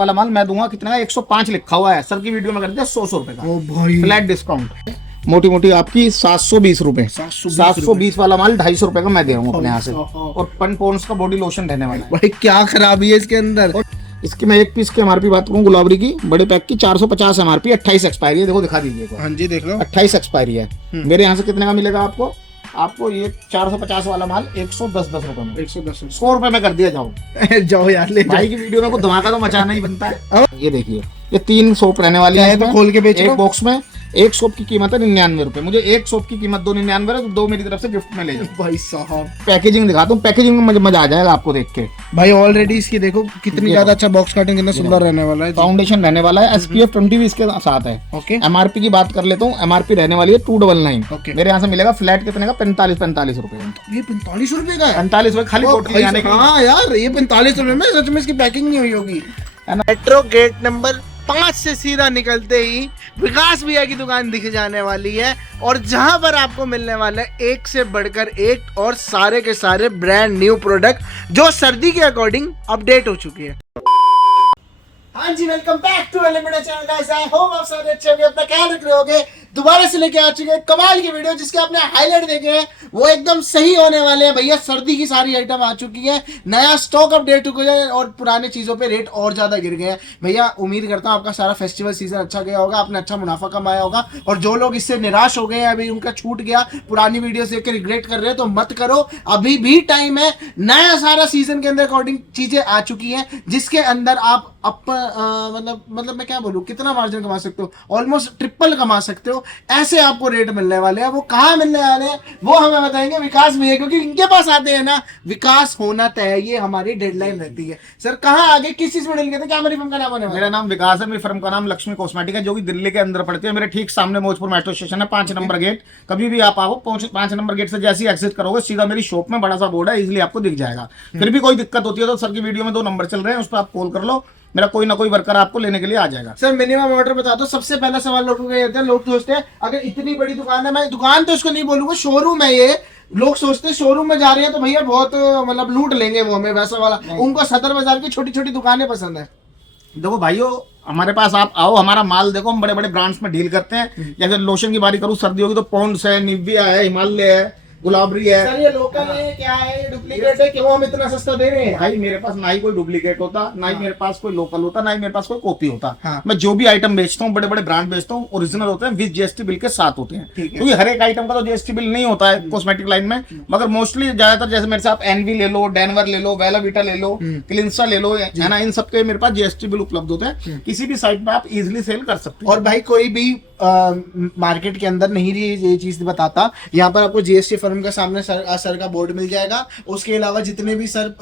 वाला माल मैं दूंगा कितना का 105 लिखा हुआ है सर की वीडियो में कर दिया 100 रुपए का। ओ भाई फ्लैट डिस्काउंट मोटी मोटी आपकी 720 रुपए। 720 वाला माल 250 रुपए का मैं दे रहा हूँ अपने यहाँ से। और पन पॉन्ड्स का बॉडी लोशन रहने वाला है। भाई क्या खराबी है इसके अंदर। इसकी मैं एक पीस की एमआरपी बात करूँ गुलाबरी की बड़े पैक की 450 एमआरपी 28 एक्सपायरी है। देखो दिखा दीजिए हाँ जी देख लो 28 एक्सपायरी है। मेरे यहाँ से कितने का मिलेगा आपको? आपको ये 450 वाला माल 110 रुपए में 110 100 रुपए में कर दिया जाओ। जाओ यार ले भाई की वीडियो में को धमाका तो मचाना ही बनता है। ये देखिए ये 3 सोप रहने वाली है। तो खोल के बेच एक बॉक्स में एक सोप की कीमत है 99 रुपए। मुझे एक सोप की कीमत 299 है तो 2 मेरी तरफ से गिफ्ट में ले जाओ। भाई साहब पैकेजिंग दिखाता हूँ। पैकेजिंग में मजा आ जाएगा आपको देख के। भाई ऑलरेडी इसकी देखो कितनी ज्यादा अच्छा बॉक्स कटिंग कितना सुंदर रहने वाला है। फाउंडेशन रहने वाला है SPF 20 भी इसके साथ है। ओके एमआरपी की बात कर लेता हूँ। एमआरपी रहने वाली है 299। ओके मेरे यहाँ से मिलेगा फ्लैट कितने का 45 रुपए। ये 45 रुपए का है। 45 रुपए खाली बोतल ले आने का। हाँ यार ये 45 रुपए में सच में इसकी पैकिंग नहीं हुई होगी। मेट्रो गेट नंबर 5 से सीधा निकलते ही विकास भैया की दुकान दिख जाने वाली है और जहां पर आपको मिलने वाला है एक से बढ़कर एक और सारे के सारे ब्रांड न्यू प्रोडक्ट जो सर्दी के अकॉर्डिंग अपडेट हो चुकी है। हाँ जी welcome back to eliminate channel guys. I hope आप सारे अच्छे होंगे, अपना ख्याल रख रहे होगे। दोबारा से लेके आ चुके हैं कमाल की वीडियो जिसके आपने हाईलाइट देखे हैं वो एकदम सही होने वाले हैं। भैया सर्दी की सारी आइटम आ चुकी है, नया स्टॉक अपडेट हो गया है और पुराने चीजों पे रेट और ज्यादा गिर गए हैं। भैया उम्मीद करता हूँ आपका सारा फेस्टिवल सीजन अच्छा गया होगा, आपने अच्छा मुनाफा कमाया होगा। और जो लोग इससे निराश हो गए हैं, अभी उनका छूट गया, पुरानी वीडियो देख के रिग्रेट कर रहे हैं तो मत करो, अभी भी टाइम है। नया सारा सीजन के अंदर अकॉर्डिंग चीजें आ चुकी है जिसके अंदर आप मतलब मैं क्या बोलूं कितना मार्जिन कमा सकते हो, ऑलमोस्ट ट्रिपल कमा सकते हो। ऐसे आपको रेट मिलने वाले हैं। वो कहाँ मिलने वाले हैं वो हमें बताएंगे विकास भैया, क्योंकि इनके पास आते हैं ना विकास होना तय, ये हमारी डेडलाइन रहती है। सर कहाँ आगे किस चीज में डील करते हैं, क्या मेरी फर्म का नाम होने वाला है? मेरा नाम विकास है। मेरी फर्म का नाम लक्ष्मी कॉस्मेटिक है जो कि दिल्ली के अंदर पड़ती है। मेरे ठीक सामने मौजपुर मेट्रो स्टेशन है, 5 नंबर गेट। कभी भी आप आओ 5 नंबर गेट से जैसे ही एग्जिट करोगे सीधा मेरी शॉप में बड़ा सा बोर्ड है, इजिली आपको दिख जाएगा। फिर भी कोई दिक्कत होती है तो सर की वीडियो में 2 नंबर चल रहे हैं, उस पर आप कॉल कर लो, मेरा कोई ना कोई वर्कर आपको लेने के लिए आ जाएगा। सर मिनिमम ऑर्डर बता दो। सबसे पहला सवाल लोगों का ये होता है, लोग सोचते हैं अगर इतनी बड़ी दुकान है, मैं दुकान तो इसको नहीं बोलूंगा, शोरूम है ये, लोग सोचते हैं शोरूम में जा रहे हैं तो भैया बहुत मतलब लूट लेंगे वो हमें, वैसा वाला। उनको सदर बाजार की छोटी छोटी दुकानें पसंद है। देखो भाइयों हमारे पास आप आओ, हमारा माल देखो, हम बड़े बड़े ब्रांड्स में डील करते हैं। जैसे लोशन की बारी करूँ सर्दी होगी तो पॉन्ड्स है, निविया है, हिमालय है, गुलाबरी है। सर ये लोकल है क्या है, डुप्लीकेट है, क्यों हम इतना सस्ता दे रहे हैं? भाई मेरे पास ना ही कोई डुप्लीकेट होता, ना ही मेरे पास कोई लोकल होता, ना ही मेरे पास कोई कॉपी होता। हाँ। मैं जो भी आइटम बेचता हूँ बड़े बड़े ब्रांड बेचता हूँ, ओरिजिनल होते हैं, विद GST बिल के साथ होते हैं। क्योंकि हर एक आइटम का तो GST बिल नहीं होता है कॉस्मेटिक लाइन में, मगर मोस्टली ज्यादातर जैसे मेरे से आप एनवी ले लो, डेनवर ले लो, बेला वीटा ले लो, क्लिंसा ले लो, है ना, इन सबके मेरे पास GST बिल उपलब्ध होते हैं। किसी भी साइट पे आप इजिली सेल कर सकते हैं। और भाई कोई भी मार्केट के अंदर नहीं ये चीज बताता, यहाँ पर आपको GST फर्म का सामने सर का बोर्ड मिल जाएगा। उसके अलावा जितने भी सर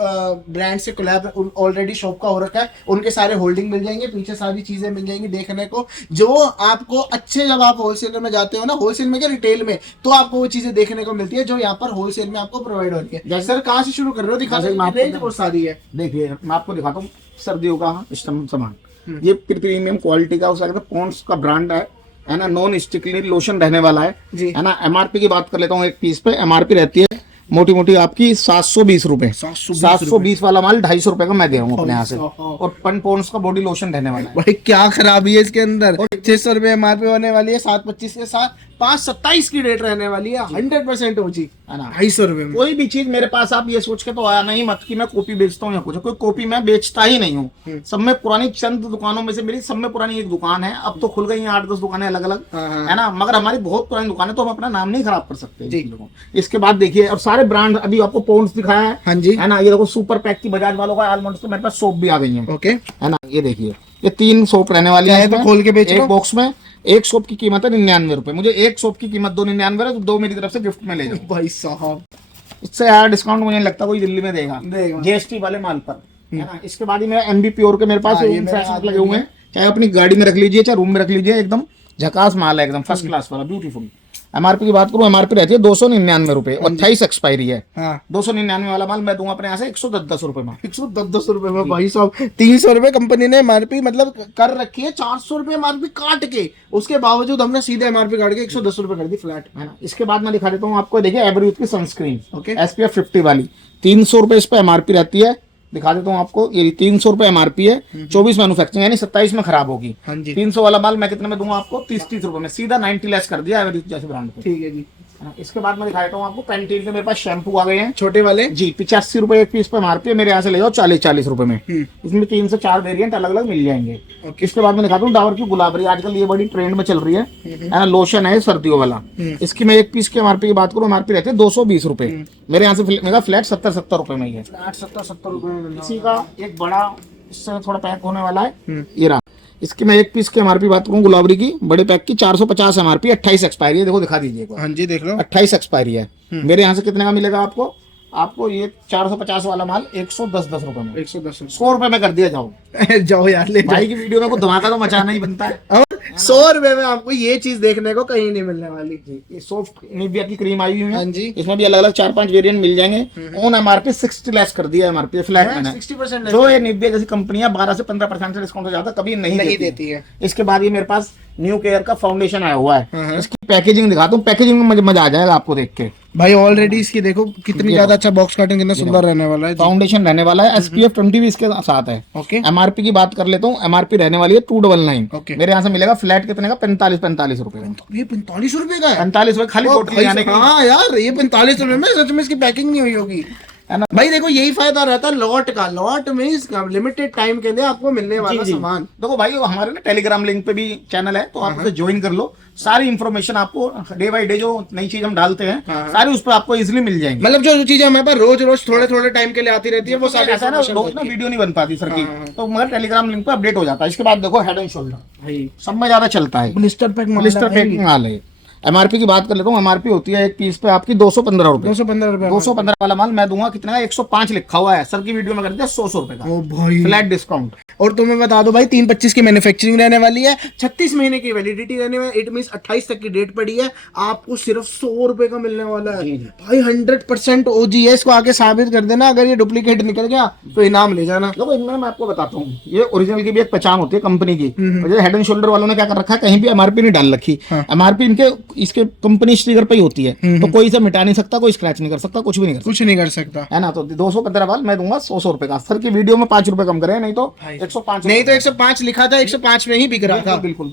ब्रांड से कोलैब ऑलरेडी शॉप का हो रखा है उनके सारे होल्डिंग मिल जाएंगे, पीछे सारी चीजें मिल जाएंगी देखने को, जो आपको अच्छे, जब आप होलसेलर में जाते हो ना, होलसेल में क्या रिटेल में, तो आपको वो चीजें देखने को मिलती है जो यहाँ पर होलसेल में आपको प्रोवाइड हो रही है। सर कहाँ से शुरू कर रहे हो, दिखा रेंज बहुत सारी है। देखिए मैं आपको दिखाता हूँ सर्दियों का सामान। ये प्रीमियम क्वालिटी का उसका पॉन्ड्स का ब्रांड है ना, नॉन स्टिकली लोशन रहने वाला है ना। एमआरपी की बात कर लेता हूँ। एक पीस पे एमआरपी रहती है मोटी मोटी आपकी 720 रुपए। 720 वाला माल 250 रुपए का मैं दे रहा हूँ अपने यहाँ से। और पन पॉन्ड्स का बॉडी लोशन रहने वाला है। भाई क्या खराबी है इसके अंदर। 600 रुपए एमआरपी होने वाली है, 725 के साथ 527 की डेट रहने वाली है, 100% ओजी है ना, 250 रुपए में। कोई भी चीज मेरे पास आप ये सोच के तो आया नहीं मत कि मैं कॉपी बेचता हूँ या कुछ, कोई कॉपी मैं बेचता ही नहीं हूँ। सब में पुरानी चंद दुकानों में से मेरी सब में पुरानी एक दुकान है, अब तो खुल गई है 8-10 दुकानें अलग अलग, है ना, मगर हमारी बहुत पुरानी दुकान है तो हम अपना नाम नहीं खराब कर सकते। इसके बाद देखिए और सारे ब्रांड अभी आपको पॉन्ड्स दिखाया है, हाँ जी, है ना। ये देखो सुपर पैक की बजाज वालों का आलमंड, तो मेरे पास सोप भी आ गई है, ओके, है ना। ये देखिए ये 3 सोप रहने वाली है, तो खोल के बेच एक बॉक्स में। एक सोप की कीमत है 99 रुपए। मुझे एक सोप की कीमत 299 है तो 2 मेरी तरफ से गिफ्ट में ले जाओ। भाई साहब इससे यार डिस्काउंट मुझे नहीं लगता कोई दिल्ली में देगा GST वाले माल पर, है ना। इसके बाद ही मेरा MB प्योर के मेरे पास लगे हुए हैं, चाहे अपनी गाड़ी में रख लीजिए चाहे रूम में रख लीजिए, एकदम झकास माल है, एकदम फर्स्ट क्लास वाला, ब्यूटीफुल। एमआरपी की बात करूं, एमआरपी रहती है 299 रुपए और 28 एक्सपायरी है। 299 वाला माल मैं दूंगा अपने यहाँ से 110 रुपए में। 110 रुपए में भाई साहब 300 रुपए कंपनी ने एमआरपी मतलब कर रखी है, 400 रुपए एमआरपी काट के, उसके बावजूद हमने सीधे एमआरपी काट के 110 रुपए कर दी फ्लैट, है ना। इसके बाद मैं दिखा देता हूँ आपको, देखिए एवरयूथ की सनस्क्रीन, ओके, SPF 50 वाली 300 रुपए इस पर एमआरपी रहती है, दिखा देता हूँ आपको। ये 300 रुपए एमआरपी है, 24 मैन्युफैक्चरिंग यानी 27 में खराब होगी। हाँ जी 300 वाला माल मैं कितने में दूंगा आपको? 30 रुपए में, सीधा 90 लेस कर दिया एवरेज जैसे ब्रांड को। ठीक है जी। इसके बाद मैं दिखा देता हूँ आपको पैंटीन के मेरे पास शैम्पू आ गए हैं छोटे वाले जी, 85 रुपए एक पीस पे एमआरपी है, मेरे यहाँ से ले जाओ 40 रुपए में। इसमें 3 से 4 वेरिएंट अलग अलग मिल जाएंगे। इसके बाद मैं दिखाता हूँ डाबर की गुलाबरी, आजकल ये बड़ी ट्रेंड में चल रही है, लोशन है सर्दियों वाला। इसकी मैं एक पीस की एमआरपी की बात करूँ, एमआरपी रहती है 220 रुपए, मेरे यहाँ से मेरा फ्लैट 70 रुपए में ही है। 70 रुपए में इसी का एक बड़ा इससे थोड़ा पैक होने वाला है, ये रहा। इसकी मैं एक पीस की एमआरपी बात करूँ गुलाबरी की बड़े पैक की 450 एमआरपी, 28 एक्सपायरी है, देखो दिखा दीजिए एक बार। हाँ जी देख लो 28 एक्सपायरी है। मेरे यहाँ से कितने का मिलेगा आपको? आपको ये 450 वाला माल 110 रुपए में, 110 100 रुपए में कर दिया जाओ। जाओ यार ले भाई की वीडियो में को धमाका तो मचाना ही बनता है। और 100 रुपए में आपको ये चीज देखने को कहीं नहीं मिलने वाली। ये सॉफ्ट निविया की क्रीम आई हुई है। हाँ जी इसमें भी अलग अलग 4-5 वेरिएंट मिल जाएंगे। ऑन एमआरपी 60 लेस कर दिया एमआरपी फ्लैट मैंने। 60% जो ये निविया जैसी कंपनियां 12 से 15% से डिस्काउंट हो जाता कभी नहीं देती है। इसके बाद ये मेरे पास न्यू केयर का फाउंडेशन आया हुआ है, इसकी पैकेजिंग दिखाता हूँ, पैकेजिंग में मजा आ जाएगा आपको देख के। भाई ऑलरेडी इसकी देखो कितनी ज्यादा अच्छा बॉक्स कटिंग, कितना सुंदर रहने वाला है। फाउंडेशन रहने वाला है, SPF 20 भी इसके साथ है। ओके एमआरपी की बात कर लेता हूँ, एमआरपी रहने वाली है 299। ओके मेरे यहाँ से मिलेगा फ्लैट कितने का? 45 रुपए का। ये 45 रुपए का है? 45 रुपए खाली बोतल आने की। हाँ यार ये 45 रुपए में सच में इसकी पैकिंग नहीं हुई होगी है ना भाई। देखो यही फायदा रहता है लॉट का। लॉट में लिमिटेड टाइम के लिए आपको मिलने वाला सामान। देखो भाई हमारे ना टेलीग्राम लिंक पे भी चैनल है, तो आप उसे ज्वाइन कर लो। सारी इंफॉर्मेशन आपको डे बाय डे जो नई चीज हम डालते हैं सारी उस पर आपको इजिली मिल जाएंगी। मतलब जो चीजें हमारे पास रोज रोज थोड़े थोड़े टाइम के लिए आती रहती है वो सारी ऐसा ना रोज ना वीडियो नहीं बन पाती सर की, तो मगर टेलीग्राम लिंक पे अपडेट हो जाता है। इसके बाद देखो हेड एंड शोल्डर भाई सब में ज्यादा चलता है, ब्लिस्टर पैकिंग माल है। एमआरपी की बात कर लेता हूँ, एमआरपी होती है एक पीस पे आपकी 215 रुपए। 215 वाला माल मैं दूंगा कितना का? 105 लिखा हुआ है, सर की वीडियो में कर दिया 100 रुपए का। ओ भाई फ्लैट डिस्काउंट। और तुम्हें बता दो भाई 325 की मैन्युफैक्चरिंग रहने वाली है, 36 महीने की वैलिडिटी रहने वाली, इट मींस 28 तक की डेट पड़ी है, आपको सिर्फ 100 रुपए का मिलने वाला है भाई। 100% OG है, इसको आगे साबित कर देना। अगर ये डुप्लीकेट निकल गया तो इनाम ले जाना। देखो इनमें मैं आपको बताता हूँ, ये ओरिजिनल की भी एक पहचान होती है कंपनी की। हेड एंड शोल्डर वालों ने क्या कर रखा है, कहीं भी एमआरपी नहीं डाल रखी। एमआरपी इनके इसके कंपनी स्टिकर पे ही होती है, तो कोई इसे मिटा नहीं सकता, कोई स्क्रैच नहीं कर सकता, कुछ भी नहीं कर सकता, है ना। तो 215 वाल मैं दूंगा 100 रुपए का। सर की वीडियो में 5 रुपए कम करे, नहीं तो 105, नहीं तो 105 लिखा था, 105 में ही बिक रहा था। बिल्कुल।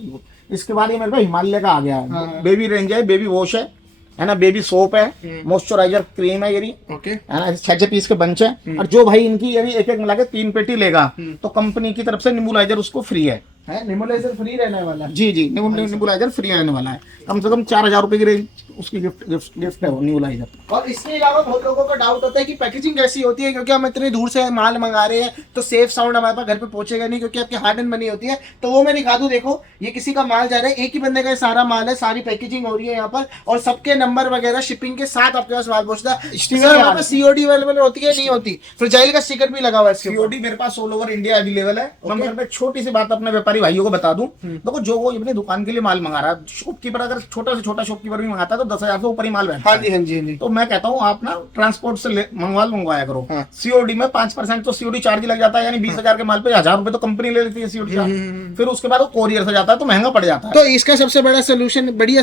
इसके बाद ये मेरे पास हिमालय का आ गया है, बेबी रेंज है, बेबी वॉश है ना, बेबी सोप है, मॉइस्चराइजर क्रीम है, ये ओके है ना, 6 पीस के बंच है। और जो भाई इनकी यानी एक मिला के 3 पेटी लेगा तो कंपनी की तरफ से निबुलाइजर उसको फ्री है। निबुलाइजर फ्री रहने वाला है। जी निबुलाइजर फ्री रहने वाला है, कम से कम 4000 रुपए की रेंज उसकी गिफ्ट है वो निबुलाइजर। और इसके अलावा बहुत लोगों को डाउट होता है कि पैकेजिंग कैसी होती है, क्योंकि हम इतनी दूर से माल मंगा रहे हैं तो सेफ साउंड हमारे पास घर पे पहुंचेगा नहीं, क्योंकि आपकी हार्ड एंड मनी होती है। तो वो मैं दिखा दूं, देखो ये किसी का माल जा रहा है, एक ही बंदे का सारा माल है, सारी पैकेजिंग हो रही है यहाँ पर, और सबके नंबर वगैरह शिपिंग के साथ आपके पास माल पहुंचता है। स्टिकर COD अवेलेबल होती है, नहीं होती, फ्रेजाइल का स्टिकर भी लगा हुआ है। COD मेरे पास ऑल ओवर इंडिया अवेलेबल है। मैं छोटी सी बात अपने व्यापारी भाइयों को बता दूं, देखो जो वो अपनी दुकान के लिए माल मंगा रहा है, शॉपकीपर अगर छोटा से छोटा शॉपकीपर भी मंगाता है तो 10,000 से ऊपर ही माल बैठता है। हाँ जी। तो मैं कहता हूँ आप ना ट्रांसपोर्ट से मंगवाया करो। COD में 5% तो COD चार्ज लग जाता है, यानी 20,000 के माल पे 1000 रुपए तो कंपनी ले लेती है COD चार्ज। फिर उसके बाद वो कोरियर से जाता है तो महंगा पड़ जाता है। तो इसका सबसे बढ़िया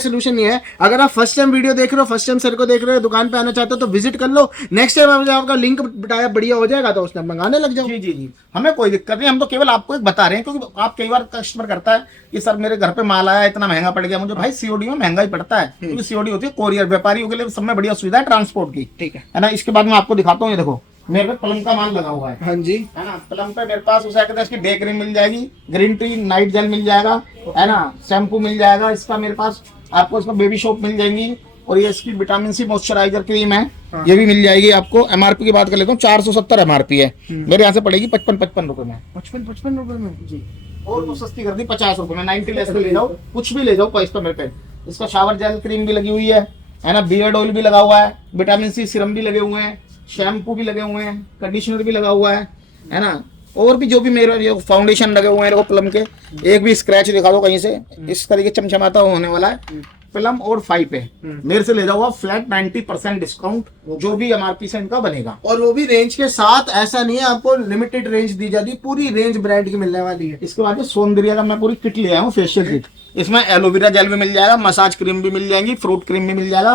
सोल्यूशन ये है, अगर आप फर्स्ट टाइम वीडियो देख रहे हो, फर्स्ट टाइम सर को देख रहे हो, दुकान पे आना चाहते हो तो विजिट कर लो। नेक्स्ट टाइम आपका लिंक बताया बढ़िया हो जाएगा तो उसने मंगाने लग जाओ। जी हमें कोई दिक्कत नहीं, हम तो केवल आपको एक बता रहे हैं, क्योंकि आप कई बार कस्टमर करता है कि सर मेरे घर पे माल आया इतना महंगा पड़ गया मुझे। भाई COD में महंगा ही पड़ता है, क्योंकि COD होती है कोरियर, व्यापारियों के लिए सब में बढ़िया सुविधा है ट्रांसपोर्ट की, ठीक है ना। इसके बाद मैं आपको दिखाता हूँ, ये देखो मेरे पे प्लम का माल लगा हुआ है। हाँ जी, है ना। प्लम पे मेरे पास उसे कहते हैं इसकी डे क्रीम मिल जाएगी, ग्रीन टी नाइट जेल मिल जाएगा, है ना, शैम्पू मिल जाएगा इसका मेरे पास, आपको इसमें बेबी सोप मिल जाएंगी, और ये इसकी विटामिन C मॉइस्चराइजर क्रीम है, ये भी मिल जाएगी आपको। एमआरपी की बात कर लेता हूँ, 470 एमआरपी है, मेरे यहाँ से पड़ेगी 55 रुपए में। 55 रुपए में जी। और तो सस्ती कर दी 50 रुपए में, 90 लेस ले जाओ, कुछ भी ले जाओ इस पर मेरे पे। इसका शावर जेल क्रीम भी लगी हुई है ना, बियर्ड ऑयल भी लगा हुआ है, विटामिन C सीरम भी लगे हुए हैं, शैम्पू भी लगे हुए हैं, कंडीशनर भी लगा हुआ है ना। और भी जो भी मेरे फाउंडेशन लगे हुए हैं देखो प्लम के, एक भी स्क्रैच दिखा दो कहीं से, इस तरीके चमचमाता होने वाला है प्लम और 5 पे। मेरे से ले जाओ आप फ्लैट 90% डिस्काउंट, जो भी एमआरपी से इनका बनेगा, और वो भी रेंज के साथ। ऐसा नहीं है आपको लिमिटेड रेंज दी जाती, पूरी रेंज ब्रांड की मिलने वाली है। इसके बाद सौंदर्य का मैं पूरी किट ले आया हूँ, फेशियल किट। इसमें एलोवेरा जेल भी मिल जाएगा, मसाज क्रीम भी मिल जाएगी, फ्रूट क्रीम भी मिल जाएगा,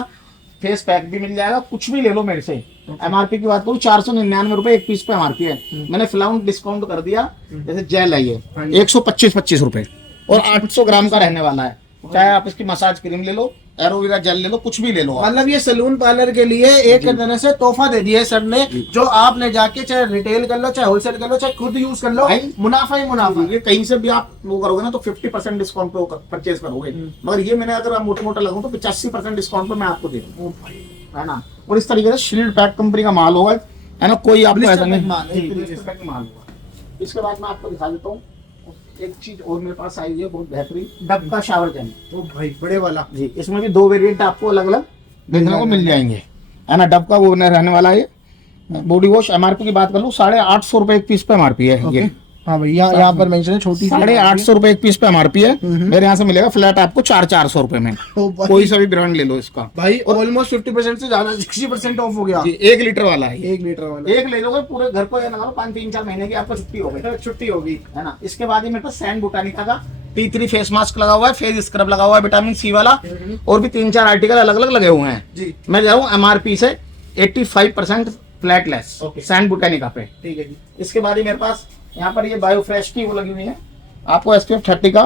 फेस पैक भी मिल जाएगा, कुछ भी ले लो मेरे से, MRP की बात करूँ 499 एक पीस पे MRP है। मैंने फिलहाल डिस्काउंट कर दिया। जैसे जेल है ये 125 रुपए और 800 ग्राम का रहने वाला है। चाहे आप इसकी मसाज क्रीम ले लो, एलोवेरा जेल ले लो, कुछ भी ले लो। मतलब ये सैलून पार्लर के लिए एक तरह से तोहफा दे दिया है सर ने, जो आप ले जाके चाहे रिटेल कर लो, चाहे होलसेल कर लो, चाहे खुद यूज कर लो, मुनाफा ही मुनाफा। ये कहीं से भी आप वो करोगे ना तो 50% डिस्काउंट पे परचेज करोगे, मगर ये मैंने अगर मोटा मोटा लगाऊं तो 85% डिस्काउंट पे मैं आपको दे दूं, है ना। और इस तरीके से शील्ड पैक कंपनी का माल होगा, है ना, कोई आपको ऐसा नहीं माल होगा। इसके बाद मैं आपको दिखा देता हूँ एक चीज और मेरे पास आई है बहुत बेहतरीन, डब का शावर जेल। ओ भाई बड़े वाला जी, इसमें भी 2 वेरिएंट आपको अलग अलग देखने को मिल जाएंगे, है ना। डब का वो रहने वाला है बॉडी वॉश। MRP की बात कर लूँ 850 रुपए एक पीस पे MRP है ये। हाँ भैया यहाँ पर मेंशन है छोटी 850 रुपए एक पीस पे MRP है। मेरे यहाँ से मिलेगा फ्लैट आपको 400 रुपए में। कोई सा भी ब्रांड ले लो इसका भाई, ऑलमोस्ट 50% से ज्यादा 60% ऑफ हो गया। 1 लीटर वाला है, 1 लीटर वाला एक ले लोगे पूरे घर को, 5-3-4 महीने की आपको छुट्टी होगी, है ना। इसके बाद ही मेरे पास सैंड बोटानिका का T3 फेस मास्क लगा हुआ है, फेस स्क्रब लगा हुआ है विटामिन C वाला, और भी 3-4 आर्टिकल अलग अलग लगे हुए हैं जी। मैं जा रहा हूँ MRP से 85% फ्लैट लेस सैंड बोटानिका पे, ठीक है जी। इसके बाद ही मेरे पास यहाँ पर ये बायो फ्रेश की वो लगी हुई है, आपको SPF 30 का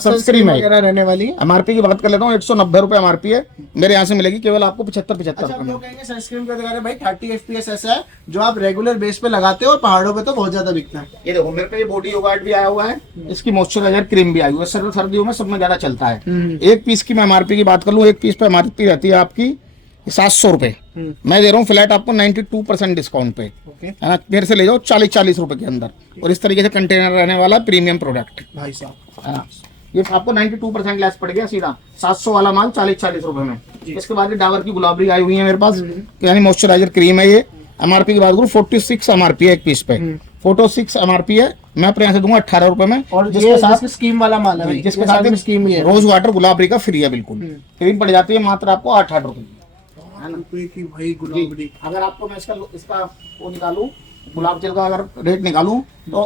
सनस्क्रीन वगैरह रहने वाली है। MRP की बात कर लेता हूँ 190 रुपए MRP है, मेरे यहाँ से मिलेगी केवल आपको 75 अच्छा, लोग कहेंगे सनस्क्रीन का दिखा रहे भाई 30 FPS ऐसा है जो आप रेगुलर बेस पे लगाते हो और पहाड़ों पे तो बहुत ज्यादा बिकता है। ये देखो मेरे पे ये बॉडी योगार्ड भी आया हुआ है, इसकी मॉइस्चराइजर क्रीम भी आई हुई है, सर्दियों में सब में ज्यादा चलता है। एक पीस की मैं MRP की बात कर लूँ, एक पीस पे MRP रहती है आपकी 700 रुपए, मैं दे रहा हूँ फ्लैट आपको 92% डिस्काउंट पे, है ना। मेरे से ले जाओ 40-40 रुपए के अंदर, और इस तरीके से कंटेनर रहने वाला प्रीमियम प्रोडक्ट भाई साहब, है ना। ये आपको 92% लेस पड़ गया सीधा, 700 वाला माल 40-40 रुपए में। इसके बाद डाबर की गुलाबरी आई हुई है मेरे पास, यानी मॉइस्चराइजर क्रीम है ये। MRP की बात करूँ 46 MRP है एक पीस पे, 46 MRP है, मैं अपने यहाँ से दूंगा 18 रुपए में। और जिसके साथ स्कीम वाला माल है, जिसके साथ स्कीम है, रोज वाटर गुलाबरी का फ्री है बिल्कुल, क्रीम पड़ जाती है मात्र आपको 8 रुपए की भाई गुलाबरी। अगर आपको मैं इसका वो निकालूं, गुलाब जल का अगर रेट निकालूं तो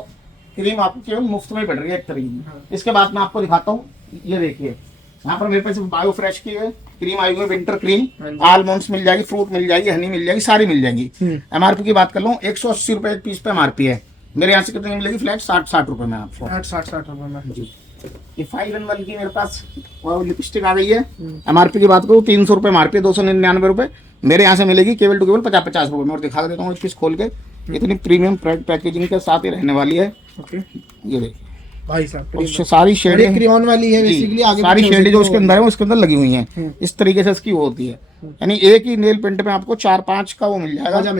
क्रीम आपको केवल मुफ्त में पड़ रही है एक तरीके। इसके बाद मैं आपको दिखाता हूँ, ये देखिए यहाँ पर मेरे पास बायो फ्रेश की है क्रीम आई हुई है, विंटर क्रीम, आलमंड्स मिल जाएगी, फ्रूट मिल जाएगी, हनी मिल जाएगी, सारी मिल जाएंगी। MRP की बात कर लूँ 180 रुपए एक पीस पे MRP है, मेरे यहाँ से कितने मिलेगी फ्लैट 60 रुपए में आपको, 60 रुपए में जी। ये 5-in-1 की मेरे पास लिपस्टिक आ गई है। MRP की बात करूँ 300 रुपए MRP, 299 रुपए मेरे यहाँ से मिलेगी केवल टू केवल 50-50 रुपए में। और दिखा देता हूँ एक पीस खोल के, इतनी प्रीमियम पैकेजिंग के साथ ही रहने वाली है। ये देखिए भाई साहब, सारी शेडें क्रेयॉन वाली है बेसिकली, आगे सारी शेडें जो उसके अंदर है उसके अंदर लगी हुई हैं, इस तरीके से इसकी वो होती है। यानी एक ही नेल पेंट में आपको 4-5 का वो मिल जाएगा, मजा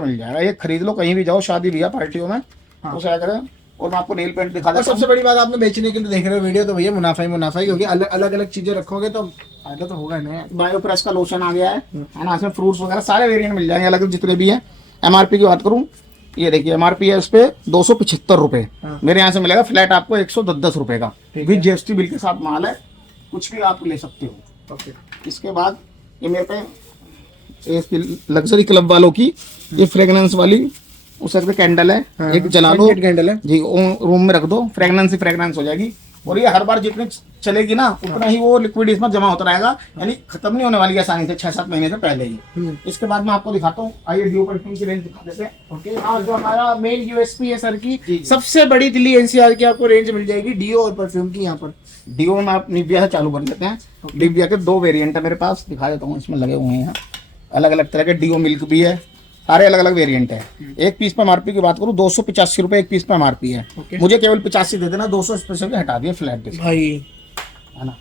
मिल जाएगा। ये खरीद लो, कहीं भी जाओ शादी ब्याह पार्टियों में उसे क्या करें। और मैं आपको नेल पेंट दिखा देता हूं। सबसे बड़ी बात, आपने बेचने के लिए देख रहे हो वीडियो तो भैया मुनाफा ही, क्योंकि अलग अलग चीजें रखोगे तो फायदा तो होगा ना। बायो प्रेस का लोशन आ गया है ना, इसमें फ्रूट्स वगैरह सारे वेरिएंट मिल जाएंगे अलग जितने भी हैं। MRP की बात करूं, ये देखिए MRP है इस पे 275 रुपए, मेरे यहाँ से मिलेगा फ्लैट आपको 110 रुपए का, विद GST बिल के साथ माल है, कुछ भी आप ले सकते हो। इसके बाद ये मेरे पे लग्जरी क्लब वालों की ये फ्रेगनेंस वाली उस कैंडल है, एक जला लो कैंडल है जी, रूम में रख दो, फ्रेगनेंस ही फ्रेगनेंस हो जाएगी। और ये हर बार जितनी चलेगी ना उतना ही वो लिक्विड इसमें जमा होता रहेगा, यानी खत्म नहीं होने वाली है आसानी से 6-7 महीने से पहले ही। इसके बाद मैं आपको दिखाता हूँ, आइए डिओ परफ्यूम की रेंज दिखा देते हैं। ओके, हाँ, जो हमारा मेन USP है सर की, सबसे बड़ी दिल्ली NCR की आपको रेंज मिल जाएगी डिओ और परफ्यूम की। यहाँ पर डिओ में आप निविया से चालू कर लेते हैं। निविया के 2 वेरिएंट है मेरे पास, दिखा देता हूँ, इसमें लगे हुए हैं अलग अलग तरह के। डिओ मिल्क भी है, सारे अलग अलग वेरिएंट है। एक पीस पे MRP की बात करूँ 285 रुपए एक पीस पे MRP है, मुझे केवल 85 दे देना, 200 स्पेशल के हटा दिए फ्लैट डिस्काउंट भाई, है ना।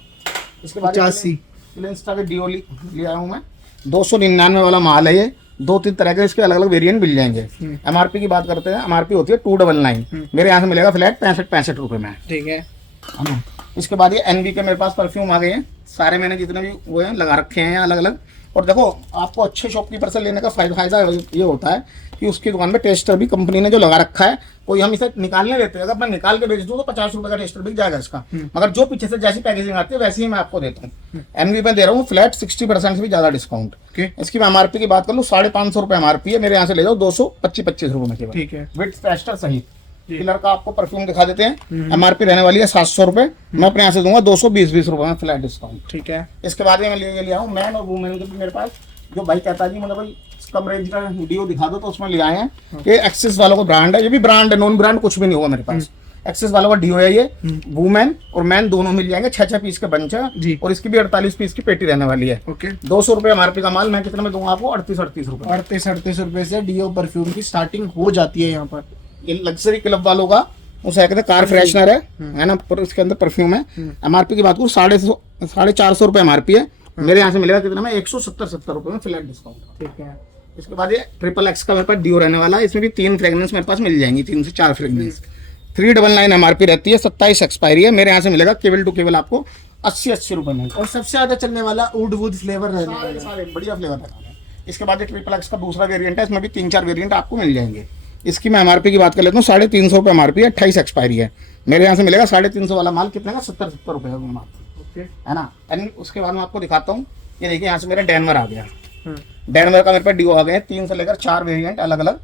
इसके बाद 85 के डिओ ले आया हूँ मैं, 299 वाला माल है ये, 2-3 तरह के इसके अलग अलग वेरिएंट मिल जाएंगे। MRP की बात करते हैं, MRP होती है 299, मेरे यहाँ से मिलेगा फ्लैट 65 रुपए में, ठीक है ना। इसके बाद ये NB के मेरे पास परफ्यूम आ गए हैं, सारे मैंने जितने भी वो हैं लगा रखे हैं अलग अलग। और देखो आपको अच्छे शॉपकीपर से लेने का फायदा ये होता है कि उसकी दुकान में टेस्टर भी कंपनी ने जो लगा रखा है, कोई हम इसे निकालने देते हैं, अगर मैं निकाल के बेच दूँ तो 50 रुपए का टेस्टर बिक जाएगा इसका, मगर जो पीछे से जैसी पैकेजिंग आती है वैसे ही मैं आपको देता हूँ। NB में दे रहा हूँ फ्लैट 60% से भी ज्यादा डिस्काउंट। इसकी मैं MRP की बात कर लूँ 550 रुपए MRP है, मेरे यहाँ से ले जाओ 225 रुपए में केवल, ठीक है, विद टेस्टर सहित। किलर का आपको परफ्यूम दिखा देते हैं, MRP रहने वाली है 700 रुपए, मैं अपने यहाँ से दूंगा 220 रुपए में फ्लैट डिस्काउंट, ठीक है। इसके बाद में ले लिया हूँ मैन और वुमेन के भी मेरे पास, जो भाई कहता है जी मतलब भाई कम रेंज का वीडियो दिखा दो तो उसमें ले आए हैं। ये एक्सिस वालों का ब्रांड है, ये भी ब्रांड है, नॉन ब्रांड कुछ भी नहीं होगा मेरे पास। एक्सिस वालों का डिओ है ये, वुमेन और मैन दोनों मिल जाएंगे। 6-6 पीस के बंच है और इसकी भी 48 पीस की पेटी रहने वाली है। ओके, 200 रुपए MRP का माल मैं कितने में दूंगा आपको? 38 रुपए। 38 रुपए से डीओ परफ्यूम की स्टार्टिंग हो जाती है यहाँ पर। ये लग्जरी क्लब वालों का उसे कहते हैं कार फ्रेशनर है ना, पर इसके अंदर परफ्यूम है। MRP की बात करूँ 450 रुपए MRP है, मेरे यहाँ से मिलेगा कितना में? 170 रुपए में फ्लैट डिस्काउंट। ठीक है। इसके बाद ये XXX का मेरे पास डिओ रहने वाला है, इसमें भी 3 फ्रेग्रेंस मेरे पास मिल जाएंगी, 3 से 4 फ्रेग्रेंस। 399 MRP रहती है, 27 एक्सपायरी है, मेरे यहाँ से मिलेगा केवल टू केवल आपको 80 रुपए में। और सबसे ज्यादा चलने वाला वुड फ्लेवर रहने वाला है। सारे बढ़िया फ्लेवर है। इसके बाद ये XXX का दूसरा वेरिएंट है, इसमें भी 3-4 वेरिएंट आपको मिल जाएंगे। इसकी मैं MRP की बात कर लेता हूँ, 350 रुपये MRP है, 28 एक्सपायरी है, मेरे यहाँ से मिलेगा 350 वाला माल कितने का? 70 रुपये है ना। एंड उसके बाद मैं आपको दिखाता हूँ, ये देखिए यहाँ से मेरा डेनवर आ गया। डेनवर का मेरे पास डिओ आ गए, 3 से लेकर 4 वेरिएंट अलग अलग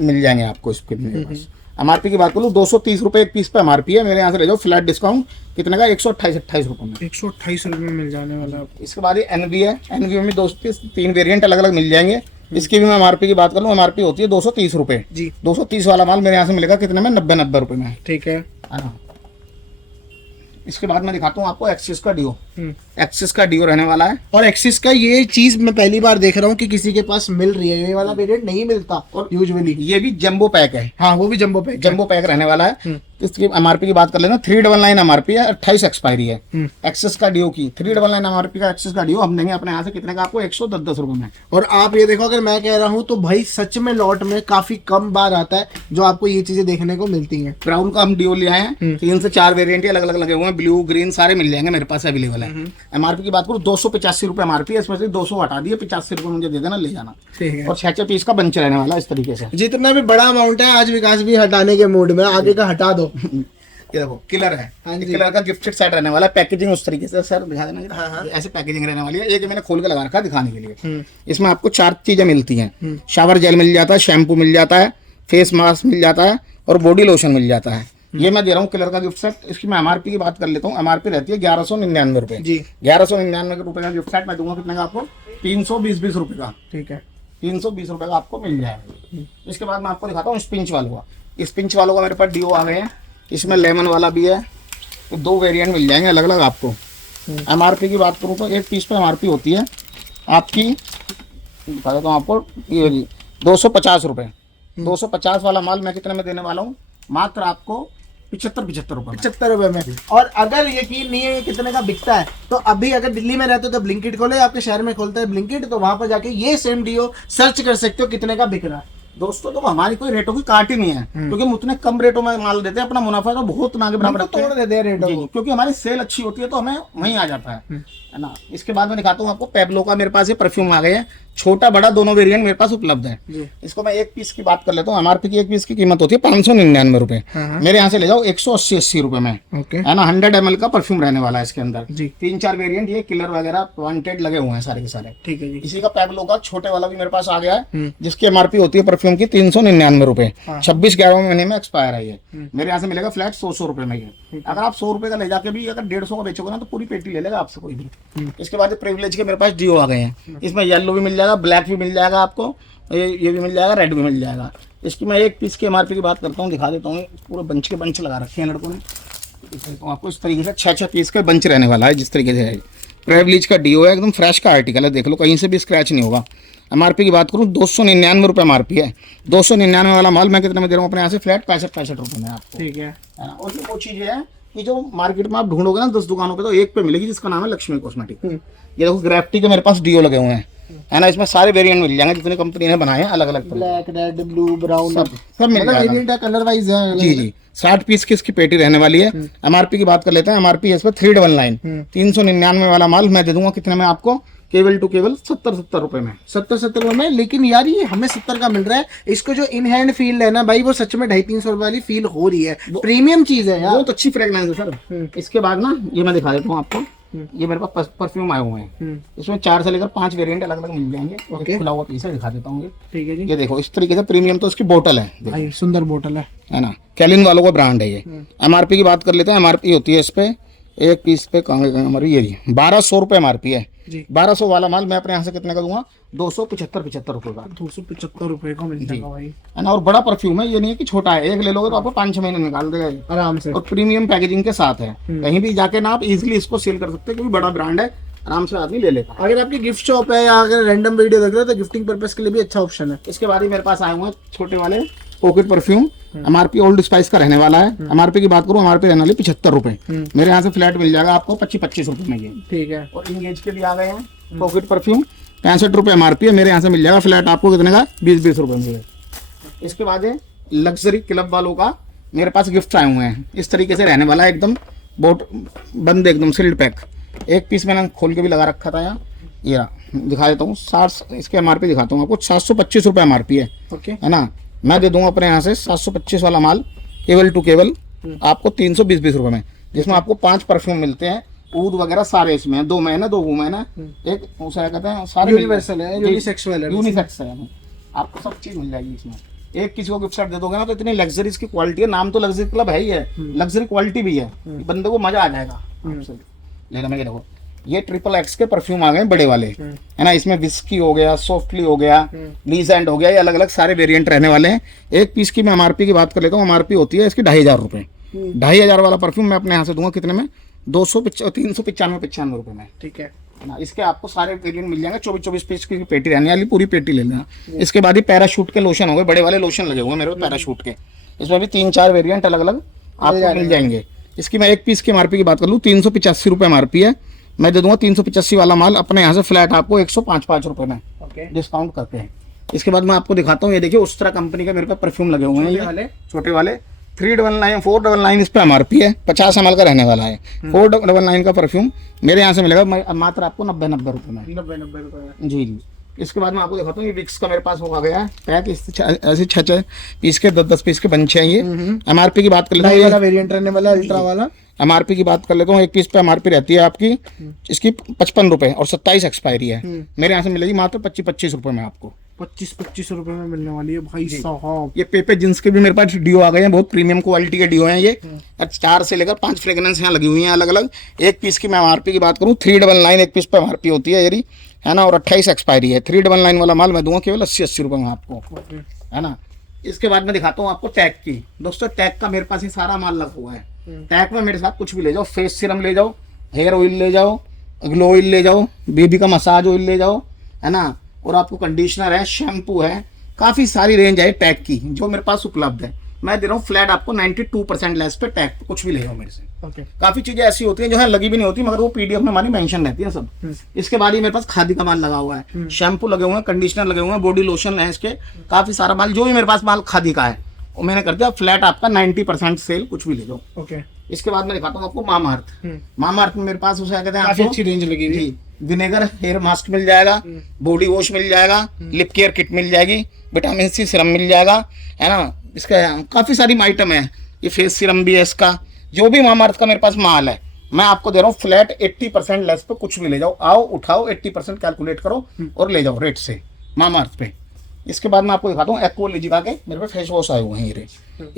मिल जाएंगे आपको इसके मेरे पास। MRP की बात करूँ 230 रुपये एक पीस पे MRP है, मेरे यहाँ से ले जाओ फ्लैट डिस्काउंट कितने का? 128 रुपये में। 128 रुपये में मिल जाने वाला। इसके बाद ये NV है, NV में 2-3 वेरिएंट अलग अलग मिल जाएंगे। इसकी भी मैं MRP की बात कर लूँ, MRP होती है 230 रुपये जी। 230 वाला माल मेरे यहाँ से मिलेगा कितने में? 90 रुपये में। ठीक है। इसके बाद मैं दिखाता हूँ आपको एक्सिस का डिओ। एक्सिस का डिओ रहने वाला है, और एक्सिस का ये चीज मैं पहली बार देख रहा हूँ कि किसी के पास मिल रही है, ये वाला वेरिएंट नहीं मिलता और यूजुअली। ये भी जंबो पैक है। हाँ, वो भी जंबो पैक रहने वाला है। इसकी MRP की बात कर लेना, 399 MRP है, 28 एक्सपायरी है। एक्सिस का डिओ की 399 MRP का एक्सिस का डिओ हम देंगे अपने यहाँ से कितने का? आपको 110 रुपए में। और आप ये देखो, अगर मैं कह रहा हूँ तो भाई सच में लॉट में काफी कम बार आता है जो आपको ये चीजें देखने को मिलती हैं। ब्राउन का हम डिओ ले आए हैं, 3 से 4 वेरिएंट अलग अलग लगे हुए हैं, ब्लू ग्रीन सारे मिल जाएंगे मेरे पास अवेलेबल है। MRP की बात करूँ 285 रुपए MRP है, इसमें से 200 हटा दिए, 85 रुपए मुझे दे देना, ले जाना। और 6 पीस का बंच रहने वाला इस तरीके से। जितना भी बड़ा अमाउंट है आज विकास भी हटाने के मूड में, आगे का हटा दो। ये देखो किलर है, किलर का गिफ्टेड सेट रहने वाला है, पैकेजिंग उस तरीके से सर दिखा देना। ऐसे पैकेजिंग रहने वाली है, एक मैंने खोल के लगा रखा है दिखाने के लिए। इसमें आपको 4 चीजें मिलती हैं, शावर जेल मिल जाता है, शैम्पू मिल जाता है, फेस मास्क मिल जाता है और बॉडी लोशन मिल जाता है। ये मैं दे रहा हूँ किलर का गिफ्ट सेट। इसकी मैं MRP की बात कर लेता हूँ, MRP रहती है 1199 रुपए जी। 1199 रुपए का गिफ्ट सेट मैं दूंगा कितने का आपको? 320 रुपए का। ठीक है, 320 रुपए का आपको मिल जाएगा। इसके बाद मैं आपको दिखाता हूँ स्पिंच वालों का। स्पिंच वालों का मेरे पास डिओ आ गए हैं, इसमें लेमन वाला भी है, तो 2 वेरिएंट मिल जाएंगे अलग अलग आपको। MRP की बात करूँ तो एक पीस पे MRP होती है आपकी, बता देता हूँ आपको, ये 250 रुपये। 250 वाला माल मैं कितने में देने वाला हूँ? मात्र आपको 75 रुपए में। और अगर यकीन नहीं है ये कितने का बिकता है तो अभी अगर दिल्ली में रहते हो तो ब्लिंकिट खोले, आपके शहर में खोलते हैं ब्लिंकिट, तो वहां पर जाके ये सेम डिओ सर्च कर सकते हो कितने का बिक रहा है। दोस्तों तो हमारी कोई रेटों की काट ही नहीं है, क्योंकि हम उतने कम रेटों में माल देते हैं, अपना मुनाफा तो बहुत आगे बराबर तोड़ देते हैं रेटों को, क्योंकि हमारी सेल अच्छी होती है तो हमें वहीं आ जाता है ना। इसके बाद मैं दिखाता हूँ आपको पेब्लो का, मेरे पास ये परफ्यूम आ गए हैं, छोटा बड़ा दोनों वेरिएंट मेरे पास उपलब्ध है। इसको मैं एक पीस की बात कर लेता हूँ। MRP की एक पीस की कीमत होती है 599 रुपए, मेरे यहाँ से ले जाओ 180 रुपए में, है ना। 100 ml का परफ्यूम रहने वाला है इसके अंदर, 3-4 वेरिएंट, ये किलर वगैरह वांटेड लगे हुए हैं सारे के सारे। ठीक है जी। इसी का पेब्लो का छोटे वाला भी मेरे पास आ गया है, जिसकी MRP होती है परफ्यूम की 399 रुपए, 26/11 महीने में एक्सपायर है ये। मेरे यहाँ से मिलेगा फ्लैट 100 रुपए में ये। अगर आप 100 रुपए का ले जाके भी अगर 150 का बेचोगे ना तो पूरी पेटी ले लेगा आपसे कोई भी। इसके बाद प्रिविलेज के मेरे पास डिओ आ गए हैं, इसमें येलो भी मिल जाएगा, ब्लैक भी मिल जाएगा आपको, ये भी मिल जाएगा, रेड भी मिल जाएगा। इसकी मैं एक पीस की MRP की बात करता हूँ, दिखा देता हूँ। पूरे बंच के बंच लगा रखे हैं लड़कों ने, तो आपको इस तरीके से 6-6 पीस का बंच रहने वाला है जिस तरीके से है। प्रिविलेज का डिओ है, एकदम फ्रेश का आर्टिकल है, देख लो कहीं से भी स्क्रैच नहीं होगा। MRP की बात करूँ 299 रुपये MRP है, 299 वाला माल मैं कितने में दे रहा हूँ अपने यहाँ से? फ्लैट 65 रुपये में आपको। ठीक है। और ये वो चीज़ें हैं कि जो मार्केट में आप ढूंढोगे ना 10 दुकानों पे तो एक पे मिलेगी, जिसका नाम है लक्ष्मी कॉस्मेटिक। ये देखो ग्रेफ्टी के मेरे पास डिओ लगे हुए हैं, है ना। इसमें सारे वेरिएंट मिल जाएंगे जितने कंपनी ने बनाए हैं, अलग अलग ब्लैक, रेड, ब्लू, ब्राउन, सब मिल जाएगा, कलर वाइज है जी। 60 पीस की इसकी पेटी रहने वाली है। MRP की बात कर लेते हैं। MRP है इस पर 399, 399 वाला माल मैं दे दूंगा कितने में आपको? केवल टू केवल 70 रुपए में। 70 रुपए में। लेकिन यार ये हमें 70 का मिल रहा है, इसको जो इन हैंड फील है ना भाई, वो सच में 250-300 रुपए वाली फील हो रही है, प्रीमियम चीज है यार, बहुत अच्छी फ्रेग्रेंस है सर। इसके बाद ना ये मैं दिखा देता हूँ आपको, ये मेरे पास परफ्यूम आए हुए हैं, इसमें 4 से लेकर 5 वेरिएंट अलग अलग मिल जाएंगे। खुला हुआ पीस है, दिखा देता हूँ। ठीक है जी। ये देखो इस तरीके से प्रीमियम, तो इसकी बोतल है, सुंदर बोतल है ना। कैलिन वालों का ब्रांड है ये। MRP की बात कर लेते हैं। MRP होती है इस पे एक पीस पे हमारी ये 1200 रुपये MRP है। जी। 1200 वाला माल मैं अपने यहाँ से कितने का दूंगा, 275 रुपए का। 275 रुपए का मिल जाएगा भाई, है ना। और बड़ा परफ्यूम है, ये नहीं है कि छोटा है, एक ले लोगे तो आपको 5-6 महीने निकाल देगा ये। आराम से। और प्रीमियम पैकेजिंग के साथ है, कहीं भी जाके ना आप इजीली इसको सेल कर सकते हैं, क्योंकि बड़ा ब्रांड है, आराम से आदमी ले लेगा। अगर आपकी गिफ्ट शॉप है या अगर रैंडम वीडियो देख रहे हो तो गिफ्टिंग पर्पस के लिए भी अच्छा ऑप्शन है। इसके बाद ही मेरे पास आए हुए हैं छोटे वाले pocket perfume, MRP old spice का रहने वाला है। एमआरपी की बात करूं, एमआरपी रहने वाली 75 रुपए, मेरे यहाँ से फ्लैट मिल जाएगा आपको 25 रुपए में ये। ठीक है। और इंगेज के भी आ गए हैं पॉकेट परफ्यूम, 65 रुपए एमआरपी है, मेरे यहाँ से मिल जाएगा फ्लैट आपको कितने का, 20 रुपए में। इसके बाद है लग्जरी क्लब वालों का, मेरे पास गिफ्ट आए हुए हैं, इस तरीके से रहने वाला है, एकदम बोट बंद, एकदम सील्ड पैक। एक पीस मैंने खोल के भी लगा रखा था यहाँ, ये दिखा देता हूँ। 60 इसके एमआरपी दिखाता हूँ आपको, 725 रुपए एमआरपी है। ओके। है ना, मैं दे दूंगा अपने यहाँ से 725 वाला माल केवल टू केवल आपको 320 रुपए में, जिसमें आपको 5 परफ्यूम मिलते हैं, ऊद वगैरह सारे इसमें हैं, 2 मैन है 2 वुमेन है, एक उसे कहते हैं सारे यूनिवर्सल है, यूनिसेक्स वाला है, यूनिसेक्स है, आपको सब चीज मिल जाएगी इसमें। एक किसी को गिफ्ट सेट दे दोगे ना तो इतनी लग्जरीज की क्वालिटी है, नाम तो लग्जरी क्लब है ही है, लग्जरी क्वालिटी भी है, बंदे को मजा आ जाएगा आपसे लेने में। देखो ये XXX के परफ्यूम आ गए बड़े वाले, है ना, इसमें विस्की हो गया, सॉफ्टली हो गया, लीजेंड हो गया, ये अलग अलग सारे वेरिएंट रहने वाले हैं। एक पीस की मैं एमआरपी की बात कर लेता हूँ, एमआरपी होती है इसकी 2500 रुपए। 2500 वाला परफ्यूम मैं अपने यहाँ से दूंगा कितने में, 395 रुपए में। ठीक है ना, इसके आपको सारे वेरिएंट मिल जाएंगे, 24 पीस की पेटी रहने वाली, पूरी पेटी ले लेना। इसके बाद ही पैराशूट के लोशन हो गए, बड़े वाले लोशन लगे हुए हैं मेरे को पैराशूट के, इसमें भी 3-4 वेरिएंट अलग अलग आपको मिल जाएंगे। इसकी मैं एक पीस की एमआरपी की बात कर लूँ, 385 रुपए एमआरपी है, मैं दे दूंगा 385 वाला माल अपने यहाँ से फ्लैट आपको 105 रुपए में डिस्काउंट करते हैं। इसके बाद मैं आपको दिखाता हूँ, ये देखिए उस्त्रा कंपनी का मेरे पास परफ्यूम लगे हुए हैं, ये वाले छोटे वाले 399 499 इस पे एमआरपी है, 50 ml का रहने वाला है। 499 का परफ्यूम मेरे यहाँ से मिलेगा मात्र आपको 90 रुपए में। 90 रुपए जी जी। इसके बाद मैं आपको दिखाता हूँ, ये विक्स का मेरे पास हो गया है पैक, ऐसे 6 पीस के 10 पीस के बंचे हैं ये। एमआरपी की बात कर लेता हूँ, वेरिएंट रहने वाला अल्ट्रा वाला, एमआरपी की बात कर लेता हूँ, एक पीस पे एमआरपी रहती है आपकी इसकी 55 रुपए और 27 एक्सपायरी है, मेरे यहाँ से मिलेगी मात्र 25 रुपए में आपको। 25 रुपए में मिलने वाली है भाई साहब। ये पेपे जींस के भी मेरे पास डिओ आ गए हैं, बहुत प्रीमियम क्वालिटी के डिओ हैं ये, 4 से लेकर 5 फ्रेग्रेंस यहाँ लगी हुई हैं अलग अलग। एक पीस की मैं एमआरपी की बात करूँ 399 एक पीस पे एमआरपी होती है ये, है ना, और 28 एक्सपायरी है। 399 वाला माल मैं दूंगा केवल 80 रुपए में आपको, है ना। इसके बाद मैं दिखाता हूँ आपको टैग की। दोस्तों टैग का मेरे पास ही सारा माल लगा हुआ है, टैग में मेरे साथ कुछ भी ले जाओ, फेस सीरम ले जाओ, हेयर ऑयल ले जाओ, ग्लो ऑयल ले जाओ, बेबी का मसाज ऑयल ले जाओ, है ना, और आपको कंडीशनर है, शैम्पू है, काफ़ी सारी रेंज है टैग की जो मेरे पास उपलब्ध है। मैं दे रहा हूँ फ्लैट आपको 92% लेस पे, टैग पे कुछ भी ले जाओ मेरे से। काफ़ी चीज़ें ऐसी होती हैं जो है लगी भी नहीं होती, मगर वो पीडीएफ में हमारी मेंशन रहती है सब। इसके बाद ही मेरे पास खादी का माल लगा हुआ है, शैम्पू लगे हुए हैं, कंडीशनर लगे हुए हैं, बॉडी लोशन है इसके, काफ़ी सारा माल जो भी मेरे पास माल खादी का है वो मैंने कर दिया फ्लैट आपका 90% सेल, कुछ भी ले जाओ। ओके। इसके बाद मैं दिखाता हूँ आपको मामाअर्थ में मेरे पास उसे कहते हैं काफी अच्छी रेंज लगी हुई। विनेगर हेयर मास्क मिल जाएगा, बॉडी वॉश मिल जाएगा, लिप केयर किट मिल जाएगी, विटामिन सी सीरम मिल जाएगा, है ना, इसका काफ़ी सारी आइटम है, ये फेस सीरम भी है इसका। जो भी मामाअर्थ का मेरे पास माल है मैं आपको दे रहा हूँ फ्लैट 80% लेस पे, कुछ भी ले जाओ, आओ उठाओ 80% कैलकुलेट करो और ले जाओ रेट से मामाअर्थ पे। इसके बाद मैं आपको दिखाता हूँ एक्वालॉजिका के मेरे पे फेस वॉश आए हुए हैं ये।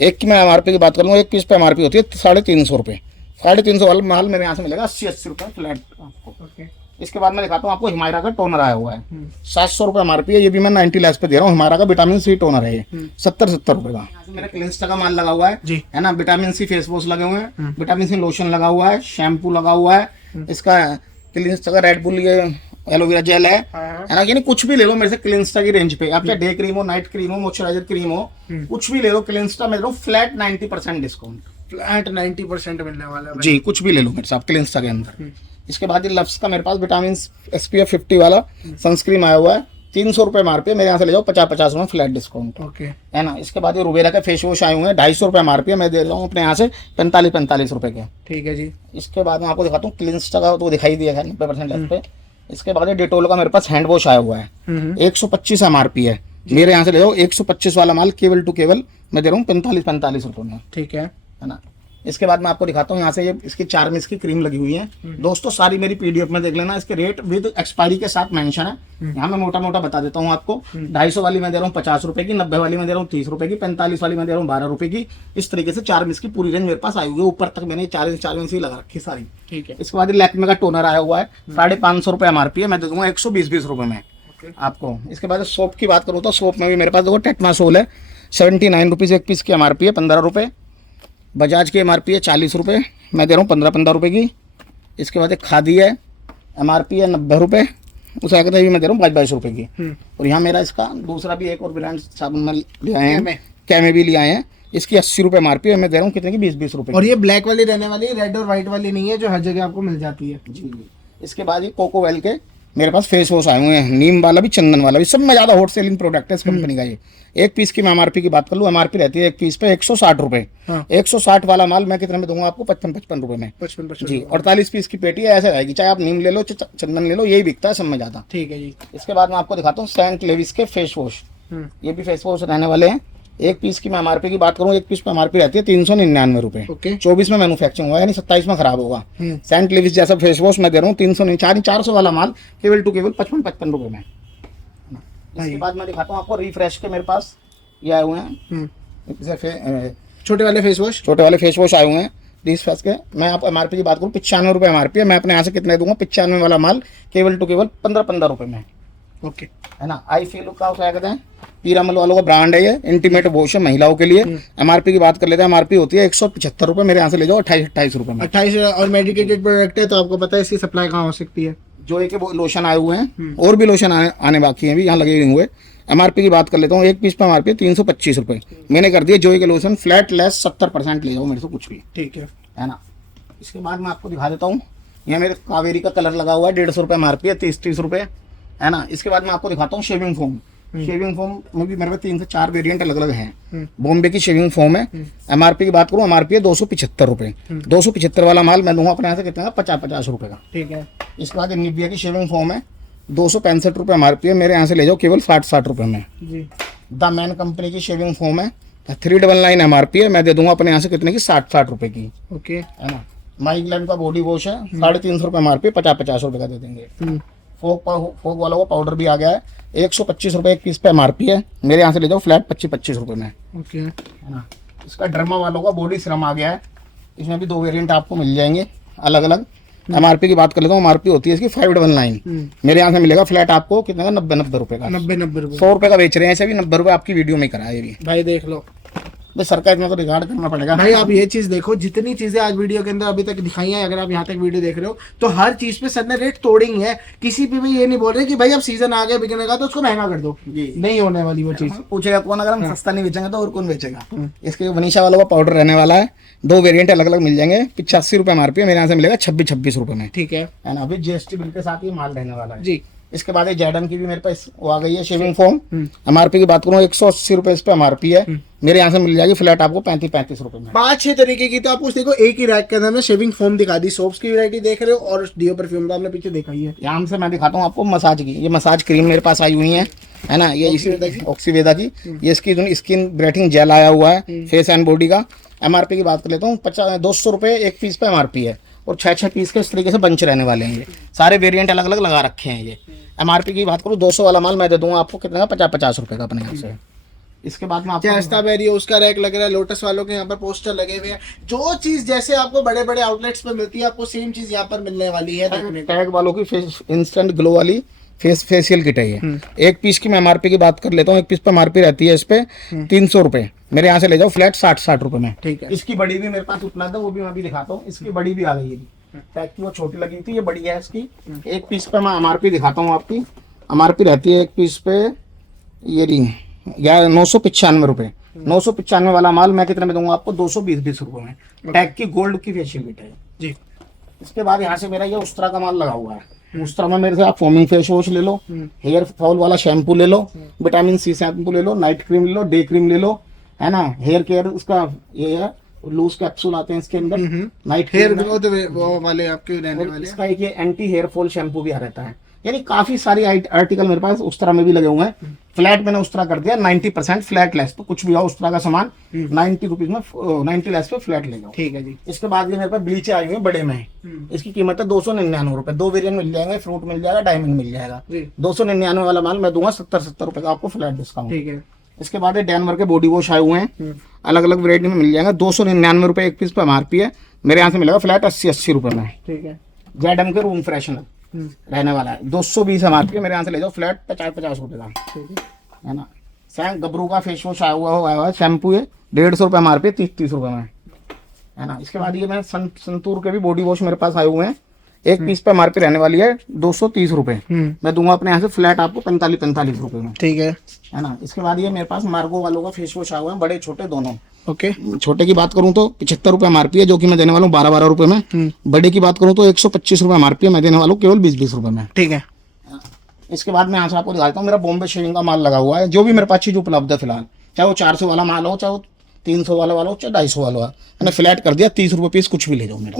एक की मैं एमआरपी की बात करूँ, एक पीस पे एमआरपी होती है 350 रुपये, 350 वाला माल मेरे यहाँ से मिलेगा 80 रुपये फ्लैट आपको। इसके बाद मैं दिखाता हूँ आपको हिमायरा का टोनर आया हुआ है, 700 रुपये एमआरपी है, ये भी मैं 90 लेस पे दे रहा हूँ। हिमायरा का विटामिन सी टोनर है ये 70 रुपये का। मेरा क्लिंस्टा का माल लगा हुआ है ना, विटामिन सी फेस वॉश लगे हुए हैं, विटामिन सी लोशन लगा हुआ है, शैम्पू लगा हुआ है, इसका क्लिंस्टा का रेड बुल ये एलोवेरा जेल है ना, यानी कुछ भी ले लो मेरे से क्लिंस्टा की रेंज पे, आप चाहे डे क्रीम हो, नाइट क्रीम हो, मॉइस्चराइजर क्रीम हो, कुछ भी ले लो क्लिंस्टा में दे रहा हूँ फ्लैट 90% डिस्काउंट, फ्लैट 90% मिलने वाला है जी। कुछ भी ले लो मेरे से आप क्लिंस्टा के अंदर। इसके बाद ये लफ्स का मेरे पास विटामिन SPF 50 वाला सनस्क्रीन आया हुआ है, 300 रुपये एमआरपी, मेरे यहाँ से ले जाओ 50 रुपये फ्लैट डिस्काउंट, है ना। इसके बाद ये रुबेरा के फेस वॉश आए हुए हैं, 250 रुपये एमआरपी, मैं दे रहा हूँ अपने यहाँ से 45 रुपये के। ठीक है जी। इसके बाद मैं आपको दिखाता हूँ क्लिंस्टा का, तो दिखाई दिया है 90% लेस पे। इसके बाद डेटोल का मेरे पास हैंड वॉश आया हुआ है, 125 एमआरपी है, मेरे यहाँ से ले जाओ 125 वाला माल केवल टू केवल मैं दे रहा हूँ 45 रुपये में। ठीक है ना। इसके बाद मैं आपको दिखाता हूँ यहाँ से ये इसकी 4 में इसकी क्रीम लगी हुई है। दोस्तों सारी मेरी पीडीएफ में देख लेना, इसके रेट विद एक्सपायरी के साथ मेंशन है। यहाँ मैं मोटा मोटा बता देता हूँ आपको। 250 वाली मैं दे रहा हूँ 50 रुपए की, 90 वाली मैं दे रहा हूँ 30 रुपए की, 45 वाली मैं दे रहा हूँ 12 रुपए की। इस तरीके से 4 मिस की पूरी रेंज मेरे पास आई हुई है। ऊपर तक मैंने 4 मिस ही लगा रखी सारी। ठीक है। इसके बाद लैक्मे का टोनर आया हुआ है 550 रुपए MRP है, मैं दे दूंगा 120 रुपए में आपको। इसके बाद सोप की बात करूँ तो सोप में भी मेरे पास देखो टेटनासोल है 79 रुपीज़ एक पीस की MRP है, 15 रुपये। बजाज की MRP है 40 रुपये, मैं दे रहा हूँ 15 रुपये की। इसके बाद एक खादी है MRP है 90 रुपये, उस आगे भी मैं दे रहा हूँ 22 रुपये की। और यहाँ मेरा इसका दूसरा भी एक और ब्रांड साबुन में ले आए हैं, कैमे भी ले आए हैं। इसकी 80 रुपये MRP है, मैं दे रहा हूँ कितने की 20 रुपये। और ये ब्लैक वाली रहने वाली है, रेड और व्हाइट वाली नहीं है जो हर जगह आपको मिल जाती है। जी। इसके बाद ये कोकोवेल के मेरे पास फेस वॉश आए हुए हैं, नीम वाला भी चंदन वाला भी, सब में ज़्यादा हॉट सेलिंग प्रोडक्ट है इस कंपनी का। ये एक पीस की मैं MRP की बात कर लूँ, MRP रहती है एक पीस पे 160 रुपये। 160 वाला माल मैं कितने में दूंगा आपको? 55 रुपये में। 55 जी। 48 पीस की पेटी है, ऐसे रहेगी, चाहे आप नीम ले लो चंदन ले लो, यही बिकता है सब में ज़्यादा। ठीक है जी। इसके बाद मैं आपको दिखाता हूँ सेंट लेविस के फेस वॉश। ये भी फेस वॉश रहने वाले हैं। एक पीस की मैं MRP की बात करूँ, एक पीस पे MRP रहती है 399 रुपये। 24 में मैन्युफैक्चरिंग हुआ, यानी 27 में खराब होगा। सेंट लेविस जैसा फेस वॉश मैं दे रहा हूँ 400 वाला माल केवल टू केवल 55 रुपये में। इसके बाद मैं दिखाता हूँ आपको रिफ्रेश के मेरे पास ये आए हुए हैं छोटे वाले फेस वॉश आए हुए हैं रिफ्रेश के। मैं आपको MRP की बात करूँ 95 रुपये MRP है, मैं अपने यहाँ से कितने दूंगा? 95 वाला माल केवल टू केवल 15 रुपये में। ओके है ना। आई फील का क्या कहते हैं, पीरामल वालों का ब्रांड है ये, इंटीमेट वॉश है महिलाओं के लिए। MRP की बात कर लेते हैं, MRP होती है 175 रुपये, मेरे यहाँ से ले जाओ 28 रुपये में। 28 और मेडिकेटेड प्रोडक्ट है तो आपको पता है इसकी सप्लाई कहाँ हो सकती है। जो एक लोशन आए हुए हैं और भी लोशन आने बाकी हैं, भी यहाँ लगे हुए। MRP की बात कर लेता हूँ, एक पीस पे MRP 325 रुपये, मैंने कर दिया जोई के लोशन फ्लैट लेस 70% ले जाओ मेरे से कुछ भी। ठीक है ना। इसके बाद मैं आपको दिखा देता हूँ, यहाँ मेरे कावेरी का कलर लगा हुआ है 150 रुपये MRP है, 30 रुपये है ना। इसके बाद मैं आपको दिखाता हूँ शेविंग फोम। शेविंग फोम में भी मेरे पास 3 से 4 वेरिएंट अलग अलग हैं। बॉम्बे की शेविंग फोम है। MRP की बात करूँ, MRP है 275 रुपये। 275 वाला माल मैं दूंगा अपने यहाँ से कितने का? 50 रुपये का। ठीक है। इसके बाद निविया की शेविंग फोम है 265 रुपये MRP है, मेरे यहाँ से ले जाओ केवल 60 रुपये में। द मैन कंपनी की शेविंग फोम है 399 MRP है, मैं दे दूंगा अपने यहाँ से कितने की? 60 रुपये की। ओके है ना। माइग्लैंड का बॉडी वॉश है 350 रुपये MRP, 50 रुपये का दे देंगे। फोक वाला वो पाउडर भी आ गया है 125 रुपये एक पीस पे MRP है, मेरे यहाँ से ले जाओ फ्लैट 25 रुपये में। ओके। है ना। इसका ड्रमा वालों का बॉडी सीरम आ गया है, इसमें भी 2 वेरिएंट आपको मिल जाएंगे अलग अलग। MRP की बात कर लेता हूँ, MRP होती है इसकी 599, मेरे यहाँ से मिलेगा फ्लैट आपको कितने का? 90 रुपये का। 90 रुपये 100 रुपये का बेच रहे हैं, ऐसे भी 90 रुपये आपकी वीडियो में कराया ये भी। भाई देख लो भाई सरकार इतना तो रिगार्ड करना पड़ेगा भाई। आप ये चीज देखो, जितनी चीजें आज वीडियो के अंदर अभी तक दिखाई हैं, अगर आप यहाँ तक वीडियो देख रहे हो तो हर चीज पे सर ने रेट तोड़ी ही है। किसी पे भी ये नहीं बोल रहे कि भाई अब सीजन आ गया बिकने का तो उसको महंगा कर दो, नहीं होने वाली वो चीज। पूछेगा कौन, अगर हम सस्ता नहीं बेचेंगे तो और कौन बेचेगा। इसके वनीशा वालों का पाउडर रहने वाला है, 2 वेरिएंट अलग अलग मिल जाएंगे, 85 रुपये MRP है, मेरे यहाँ से मिलेगा 26 रुपये में। ठीक है ना। अभी GST बिल के साथ ही माल रहने वाला है जी। इसके बाद जैडन की भी मेरे पास वो आ गई है शेविंग फोम। MRP की बात करूँ 180 रुपये इस पे MRP है, मेरे यहाँ से मिल जाएगी फ्लैट आपको 35 रुपये में। 5-6 तरीके की तो आपको देखो एक ही रैक के अंदर में शेविंग फोम दिखा दी, सोप्स की वैरायटी देख रहे हो और डियो परफ्यूम का आपने पीछे देखा ही है। यहाँ से मैं दिखाता हूँ आपको मसाज की, ये मसाज क्रीम मेरे पास आई हुई है ना। ये ऑक्सीवेदा की ये इसकी स्किन ब्राइटनिंग जेल आया हुआ है फेस एंड बॉडी का। MRP की बात कर लेता हूँ 200 रुपये एक पीस पे MRP है, और 6 पीस के इस तरीके से बंच रहने वाले हैं। ये सारे वेरिएंट अलग अलग लगा रखे हैं। ये MRP की बात करूँ 200 वाला माल मैं दे दूंगा आपको कितना का? 50 रुपये का अपने यहाँ से। इसके बाद में आपको उसका रैक लग रहा है, लोटस वालों के यहाँ पर पोस्टर लगे हुए हैं। जो चीज जैसे आपको बड़े बड़े आउटलेट्स पे मिलती है आपको सेम चीज यहाँ पर मिलने वाली है। टैग वालों की इंस्टेंट ग्लो वाली फेशियल किट है ये। एक पीस की मैं MRP की बात कर लेता हूँ, एक पीस पे MRP रहती है इस पे 300 रुपये, मेरे यहाँ से ले जाओ फ्लैट 60 रुपये में। ठीक है। इसकी बड़ी भी मेरे पास उपलब्ध है, वो भी मैं अभी दिखाता हूँ। इसकी बड़ी भी आ गई है, टैग की वो छोटी लगी थी, ये बड़ी है इसकी। एक पीस पे मैं MRP दिखाता हूँ आपकी। MRP रहती है एक पीस पे ये 995 रुपये। 995 वाला माल मैं कितने में दूंगा आपको? 220 रुपये में। टैग की गोल्ड की फेशियल किट है जी। इसके बाद यहाँ से मेरा ये उस्त्रा का माल लगा हुआ है। उस्त्रा में मेरे से आप फोमिंग फेस वॉश ले लो, हेयर फॉल वाला शैम्पू ले लो, विटामिन C शैम्पू ले लो, नाइट क्रीम ले लो, डे क्रीम ले लो, है ना। हेयर केयर उसका ये है, लूज कैप्सूल आते हैं इसके अंदर, नाइट हेयर ग्रोथ वो वाले आपके रहने वाले। इसका एक ये एंटी हेयर फॉल शैम्पू भी आ रहता है। यानी काफी सारी आर्टिकल मेरे पास उस तरह में भी लगे हुए हैं। फ्लैट मैंने उस तरह कर दिया 90% फ्लैट लेस, तो कुछ भी हो उस तरह का सामान 90 रुपीज में 90 लेस पे फ्लैट ले जाओ। ठीक है जी। इसके बाद ये मेरे पास ब्लीचे आई हुई है बड़े में, इसकी कीमत है 299 रुपए। 2 वेरिएंट मिल जाएंगे, फ्रूट मिल जाएगा, डायमंड मिल जाएगा। 299 वाला माल मैं दूंगा 70 रुपए का आपको फ्लैट डिस्काउंट। ठीक है। इसके बाद डैनवर के बॉडी वॉश आए हुए हैं, अलग अलग वेरायटी में मिल जाएगा। 299 रुपए एक पीस पे MRP है, मेरे यहाँ से मिलेगा फ्लैट 80 रुपए में। ठीक है। जेडम के रूम फ्रेशनर रहने वाला है 220 MRP है, मेरे यहाँ से ले जाओ फ्लैट 50 रुपए का, है ना। सैंग गबरू का फेस वॉश आया हुआ है, शैम्पू है 150 रुपए MRP, 30 रुपए में, है ना। इसके बाद ये मैं संतूर के भी बॉडी वॉश मेरे पास आए हुए हैं, एक पीस पे MRP रहने वाली है 230 रुपए, मैं दूंगा अपने यहाँ से फ्लैट आपको 45 रुपए में। ठीक है ना। इसके बाद ये मेरे पास मार्गो वालों का फेस वॉश आया हुआ है, बड़े छोटे दोनों। ओके। छोटे की बात करूं तो 75 रुपए MRP है, जो कि मैं देने वाला हूँ 12 रुपए में। बड़े की बात करूं तो 125 रुपए MRP है, मैं देने वाला हूँ केवल 20 रुपए में। ठीक है। इसके बाद मैं यहाँ से आपको दिखाता हूँ, मेरा बॉम्बे शेविंग का माल लगा हुआ है, जो भी मेरे पास चीज उपलब्ध है फिलहाल, चाहे वो 400 वाला माल हो, चाहे वो 300 वाला हो, चाहे 250 वाला हो, मैंने फ्लैट कर दिया 30 रुपए पीस, कुछ भी ले जाओ मेरे,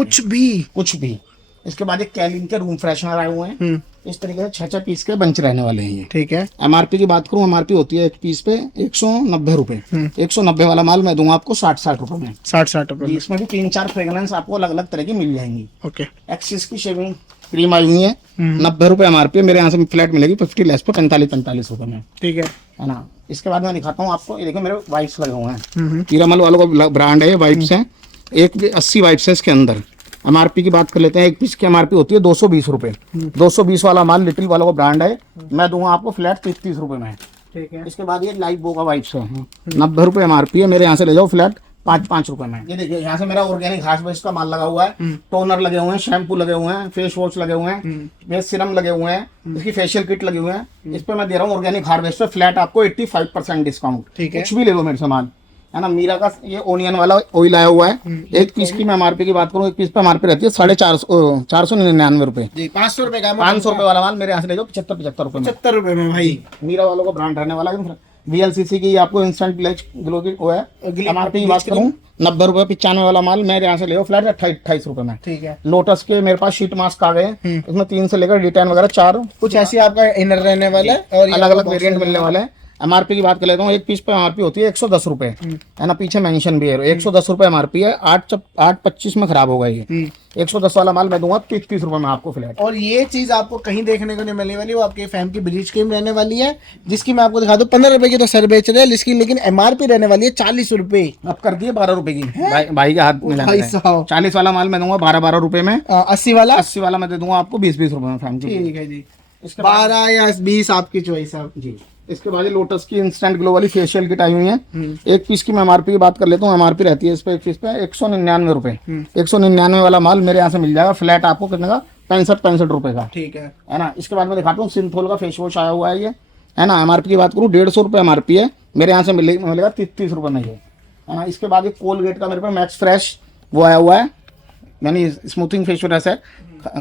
कुछ भी। इसके बाद एक कैलिन के रूम फ्रेशनर आए हुए हैं, इस तरीके से 6 पीस के बंच रहने वाले हैं ये। ठीक है। MRP की बात करूं, MRP होती है एक पीस पे 190 रुपए, 190 वाला माल मैं दूंगा आपको 60 रुपए में। 60 रुपए। इसमें भी 3-4 फ्रेग्रेंस आपको अलग अलग तरह की मिल जाएंगी। ओके। एक्सिस की शेविंग क्रीम आई हुई है 90 रुपए MRP, मेरे यहाँ से फ्लैट मिलेगी 50 लेस पे 45 रुपए में। ठीक है ना। इसके बाद मैं दिखाता हूँ आपको, ये देखो मेरे वाइप्स लगे हुए हैं, पीरामल वालों का ब्रांड है, वाइप्स है, एक 80 वाइप्स है इसके अंदर। MRP की बात कर लेते हैं, एक पीस की MRP होती है 220 रुपए, 220 वाला माल लिटिल वालों का ब्रांड है, मैं दूंगा आपको फ्लैट 30 रुपए में। ठीक है। इसके बाद ये लाइफ बो का वाइप्स है 90 रुपए MRP है, मेरे यहाँ से ले जाओ फ्लैट 5 रुपए में। ये देखिए यहाँ से मेरा ऑर्गेनिक घास बेस का माल लगा हुआ है, टोनर लगे हुए हैं, शैम्पू लगे हुए हैं, फेस वॉश लगे हुए हैं, मेरे सिरम लगे हुए हैं, इसकी फेशियल किट लगी हुए हैं। इस पे मैं दे रहा हूँ ऑर्गेनिक हार्वेस्ट पे फ्लैट आपको 85% डिस्काउंट। ठीक है। कुछ भी ले लो मेरे सामान, है ना। मीरा का ये ओनियन वाला ऑयल आया हुआ है, एक पीस की मैं MRP की बात करूँ, एक पीस पे MRP रहती है 499 रुपए। 500 रुपए का, 500 रुपए वाला माल मेरे यहाँ से ले जाओ 75 रुपए में। 70 रुपए में भाई। मीरा वालों का ब्रांड रहने वाला है। VLCC की आपको इंस्टेंट ग्लो की वो है, MRP की बात करूँ 90 रुपए, 95 वाला माल मेरे यहाँ से ले जाओ फ्लैट 28 रुपए में। ठीक है। लोटस के मेरे पास शीट मास्क आ गए, इसमें 3 से लेकर D10 वगैरह 4 कुछ ऐसी आपका इनर रहने वाला है और अलग अलग वेरिएंट मिलने वाले हैं। MRP की बात कर लेता हूँ, एक पीस पे MRP होती है 110 रुपए, है ना, पीछे मेंशन भी है 110 रुपए MRP है। 8.25 में खराब होगा ये, 110 वाला माल मैं दूंगा 30 रुपए में आपको फ्लैट। और ये चीज आपको कहीं देखने को नहीं मिलने वाली, वो आपके फैम की ब्रीच क्रीम रहने वाली है, जिसकी मैं आपको दिखा दूं 15 रुपए की तो सर बेच रहे हैं, इसकी लेकिन MRP रहने वाली है 40 रुपए। अब कर दिए 12 रुपए की, भाई के हाथ में 40 वाला माल मैं दूंगा 12 रुपए में। 80 वाला मैं दे दूंगा आपको 20 रुपए में फैम। ठीक है जी। 12 या 20 आपकी चॉइस है जी। इसके बाद लोटस की इंस्टेंट ग्लो वाली फेशियल किट आई हुई है, एक पीस की मैं MRP की बात कर लेता हूँ, MRP रहती है इस पे एक पीस पे 199 रुपए। 199 वाला माल मेरे यहाँ से मिल जाएगा फ्लैट आपको कितने का, 65 रुपए का। ठीक है ना। इसके बाद मैं दिखाता हूँ सिंथोल का फेस वॉश आया हुआ है ये, है ना। MRP की बात करूँ 150 रुपए MRP है, मेरे यहाँ से मिलेगा 30 रुपए में ये, है ना। इसके बाद कोलगेट का मेरे पास मैक्स फ्रेश वो आया हुआ है, यानी स्मूथिंग फेस वॉश है,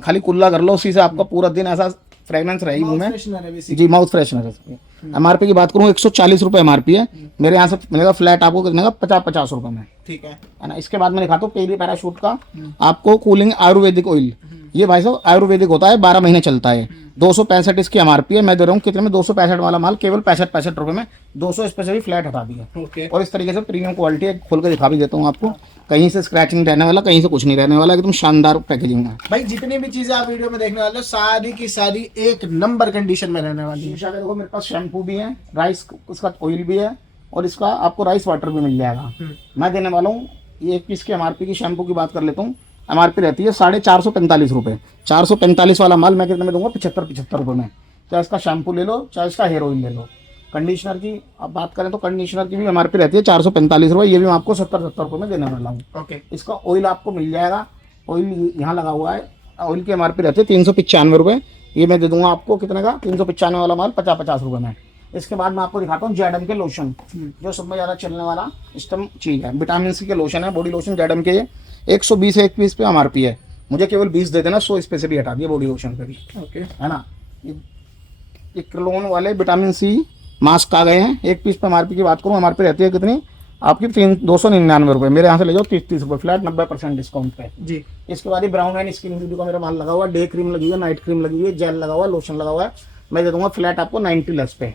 खाली कुल्ला कर लो उसी से आपका पूरा दिन ऐसा फ्रेगनेंस रहेगी मुंह में जी, माउथ फ्रेशनर है। MRP की बात करूँ 140 रुपए MRP है, मेरे यहाँ से मिलेगा फ्लैट आपको कितने का, 50 रुपए में। ठीक है ना। इसके बाद मैं दिखाता हूँ पेरी पैराशूट का आपको कूलिंग आयुर्वेदिक ऑयल, ये भाई साहब आयुर्वेदिक होता है, 12 महीने चलता है, 265 इसकी MRP है, मैं दे रहा हूँ कितने में, 265 वाला माल केवल 65 रुपए में, 200 स्पेशली फ्लैट हटा दिया। और इस तरीके से प्रीमियम क्वालिटी खोल के दिखा भी देता हूँ आपको, कहीं से स्क्रैच नहीं रहने वाला, कहीं से कुछ नहीं रहने वाला, एकदम शानदार पैकेजिंग है भाई। जितनी भी चीजें आप वीडियो में देखने वाले हो सारी की सारी एक नंबर कंडीशन में रहने वाली है। देखो मेरे पास शैम्पू भी है, राइस उसका ऑयल भी है, और इसका आपको राइस वाटर भी मिल जाएगा। मैं देने वाला हूँ ये एक पीस के MRP की शैम्पू की बात कर लेता हूँ, MRP रहती है 445 रुपए। 445 वाला माल मैं कितने में दूंगा, 75 रुपए में। चाहे इसका शैम्पू ले लो, चाहे इसका हेयर ऑयल ले लो। कंडीशनर की आप बात करें तो कंडीशनर की भी MRP रहती है 445 रुपए, ये भी मैं आपको 70 रुपए में देने वाला हूँ। ओके। इसका ऑयल आपको मिल जाएगा, ऑयल यहाँ लगा हुआ है, ऑयल की MRP रहती है 395 रुपए, ये मैं दे दूंगा आपको कितने का, 395 वाला माल 50 रुपए में। इसके बाद मैं आपको दिखाता हूँ जेडम के लोशन, जो सब में ज़्यादा चलने वाला इस्टम चीज है, विटामिन सी के लोशन है, बॉडी लोशन जेडम के, ये 120 एक पीस पे MRP है, मुझे केवल 20 दे देना, 100 इस पे से भी हटा दिया बॉडी लोशन पे भी। ओके, है ना। ये क्लोन वाले विटामिन सी मास्क आ गए हैं, एक पीस पे MRP की बात करूँ, MRP रहती है कितनी, आपकी 299 रुपये, मेरे यहाँ से ले जाओ 30 रुपये फ्लैट, 90% डिस्काउंट पे जी। इसके बाद ये ब्राउन एंड स्किन ब्यूटी का मेरा माल लगा हुआ है, डे क्रीम लगी हुई है, नाइट क्रीम लगी हुई है, जेल लगा हुआ है, लोशन लगा हुआ है, मैं दे दूंगा फ्लैट आपको 90 लेस पे।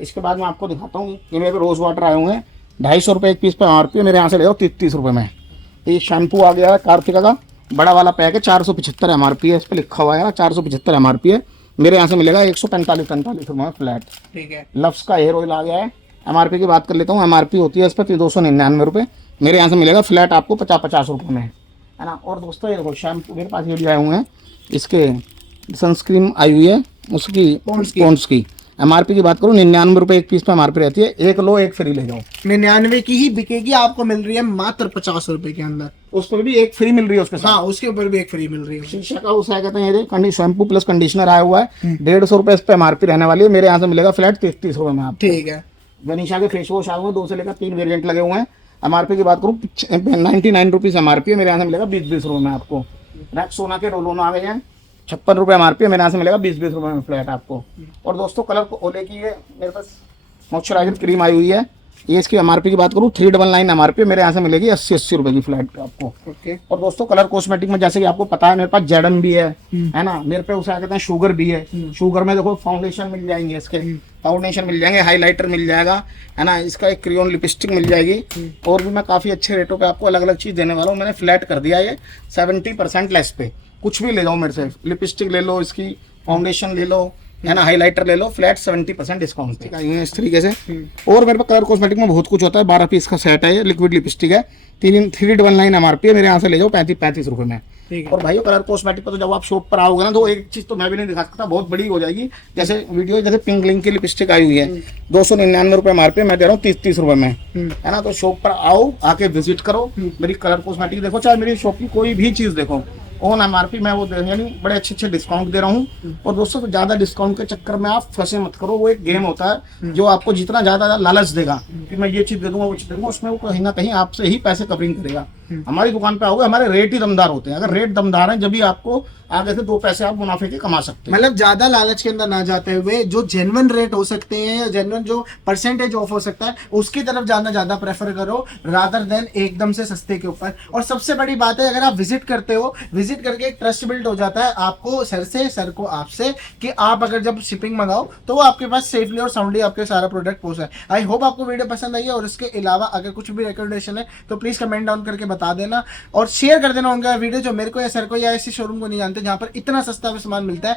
इसके बाद मैं आपको दिखाता हूँ, ये मेरे रोज वाटर आए हुए हैं 250 रुपये एक पीस पे MRP, मेरे यहाँ से ले जाओ 30 रुपये में। ये शैम्पू आ गया है कार्तिका का, बड़ा वाला पैक है, 475 MRP है, इस पर लिखा हुआ है 475 MRP है, मेरे यहाँ से मिलेगा 145 रुपये में फ्लैट। ठीक है। लफ्स का हेयर ऑयल आ गया है, MRP की बात कर लेता हूँ, MRP होती है इस पर 299 रुपये, मेरे यहाँ से मिलेगा फ्लैट आपको 50 रुपये में, है ना। और दोस्तों ये देखो शैम्पू मेरे पास ये भी आए हुए हैं, इसके सनस्क्रीन आई हुई है उसकी पॉन्ड्स की, MRP की बात करूँ 99 रुपये एक पीस पे MRP रहती है, एक लो एक फ्री ले जाओ। 99 की ही बिकेगी, आपको मिल रही है मात्र 50 रुपए के अंदर। उस पर भी एक फ्री मिल रही है उसके साथ। हाँ, उसके ऊपर भी एक फ्री मिल रही है। शीशा का उस कहते हैं शैम्पू प्लस कंडीशनर आया हुआ है, 150 रुपये इस पे MRP रहने वाली है, मेरे यहाँ से मिलेगा फ्लैट 33 रुपये में आप। ठीक है। वनीशा के फेस वॉश आए हुए 2 से लेकर 3 वेरिएंट लगे हुए हैं, MRP की बात करूँ 99 रुपीज़ MRP है, मेरे यहाँ से मिलेगा 20 रुपये में आपको। सोना के रोलोन आ गए हैं 56 रुपये MRP है, मेरे यहाँ से मिलेगा 20 रुपये में फ्लैट आपको। और दोस्तों कलर ओले की है मेरे पास मॉइस्चराइजर क्रीम आई हुई है, ये इसकी MRP की बात करूँ 399 MRP है, मेरे यहाँ से मिलेगी 80 रुपये की फ्लैट पे आपको। ओके। और दोस्तों कलर कॉस्मेटिक में जैसे कि आपको पता है मेरे पास जेडम भी है ना, मेरे पे उसे कहते हैं शुगर भी है, शुगर में देखो फाउंडेशन मिल जाएंगे, इसके फाउंडेशन मिल जाएंगे, हाइलाइटर मिल जाएगा, है ना, इसका एक क्रियोन लिपस्टिक मिल जाएगी, और भी मैं काफ़ी अच्छे रेटों पे आपको अलग अलग चीज़ देने वाला हूँ। मैंने फ्लैट कर दिया है 70% लेस पे, कुछ भी ले जाओ मेरे से, लिपस्टिक ले लो, इसकी फाउंडेशन ले लो, है ना, हाइलाइटर ले लो, फ्लैट 70% डिस्काउंट पे आई है इस तरीके से। और मेरे पास कलर कॉस्मेटिक में बहुत कुछ होता है, 12 पीस का सेट है, ये लिक्विड लिपस्टिक है, 399 MRP है, मेरे यहाँ से ले जाओ 35 रुपये में। और भाई कलर कॉस्मेटिक पर तो जब आप शॉप पर आओगे ना तो एक चीज़ तो मैं भी नहीं दिखा सकता, बहुत बड़ी हो जाएगी, जैसे वीडियो जैसे पिंक लिंक की लिपस्टिक आई हुई है 299 रुपये MRP, मैं दे रहा हूँ 30 रुपये में, है ना। तो शॉप पर आओ, आके विजिट करो, मेरी कलर कॉस्मेटिक देखो, चाहे मेरी शॉप की कोई भी चीज़ देखो, ऑन MRP मैं वो यानी बड़े अच्छे डिस्काउंट दे रहा हूँ। और दोस्तों तो ज़्यादा डिस्काउंट के चक्कर में आप फंसे मत करो, वो एक गेम होता है जो आपको जितना ज़्यादा लालच देगा कि मैं ये चीज़ दे दूंगा वो चीज़ दे दूंगा, उसमें वो कहीं ना कहीं आपसे ही पैसे कवरिंग करेगा। हमारी दुकान पे आओगे, हमारे रेट ही दमदार होते हैं, अगर रेट दमदार है जब भी आपको आगे से 2 पैसे आप मुनाफे के कमा सकते हैं। मतलब ज्यादा लालच के अंदर ना जाते हुए जो जेन्युइन रेट हो सकते हैं या जेन्युइन जो परसेंटेज ऑफ हो सकता है उसकी तरफ जाना ज्यादा प्रेफर करो, रादर देन एकदम से सस्ते के ऊपर। और सबसे बड़ी बात है, अगर आप विजिट करते हो, विजिट करके एक ट्रस्ट बिल्ड हो जाता है आपको सर से, सर को आपसे, कि आप अगर जब शिपिंग मंगाओ तो वो आपके पास सेफली और साउंडली आपके सारा प्रोडक्ट पहुंचाए। आई होप आपको वीडियो पसंद आई है, और इसके अलावा अगर कुछ भी रिकमेंडेशन है तो प्लीज कमेंट डाउन करके बता देना, और शेयर कर देना उनका वीडियो जो मेरे को या सर को या ऐसी शोरूम को नहीं जानते जहां पर इतना सस्ता सामान मिलता है।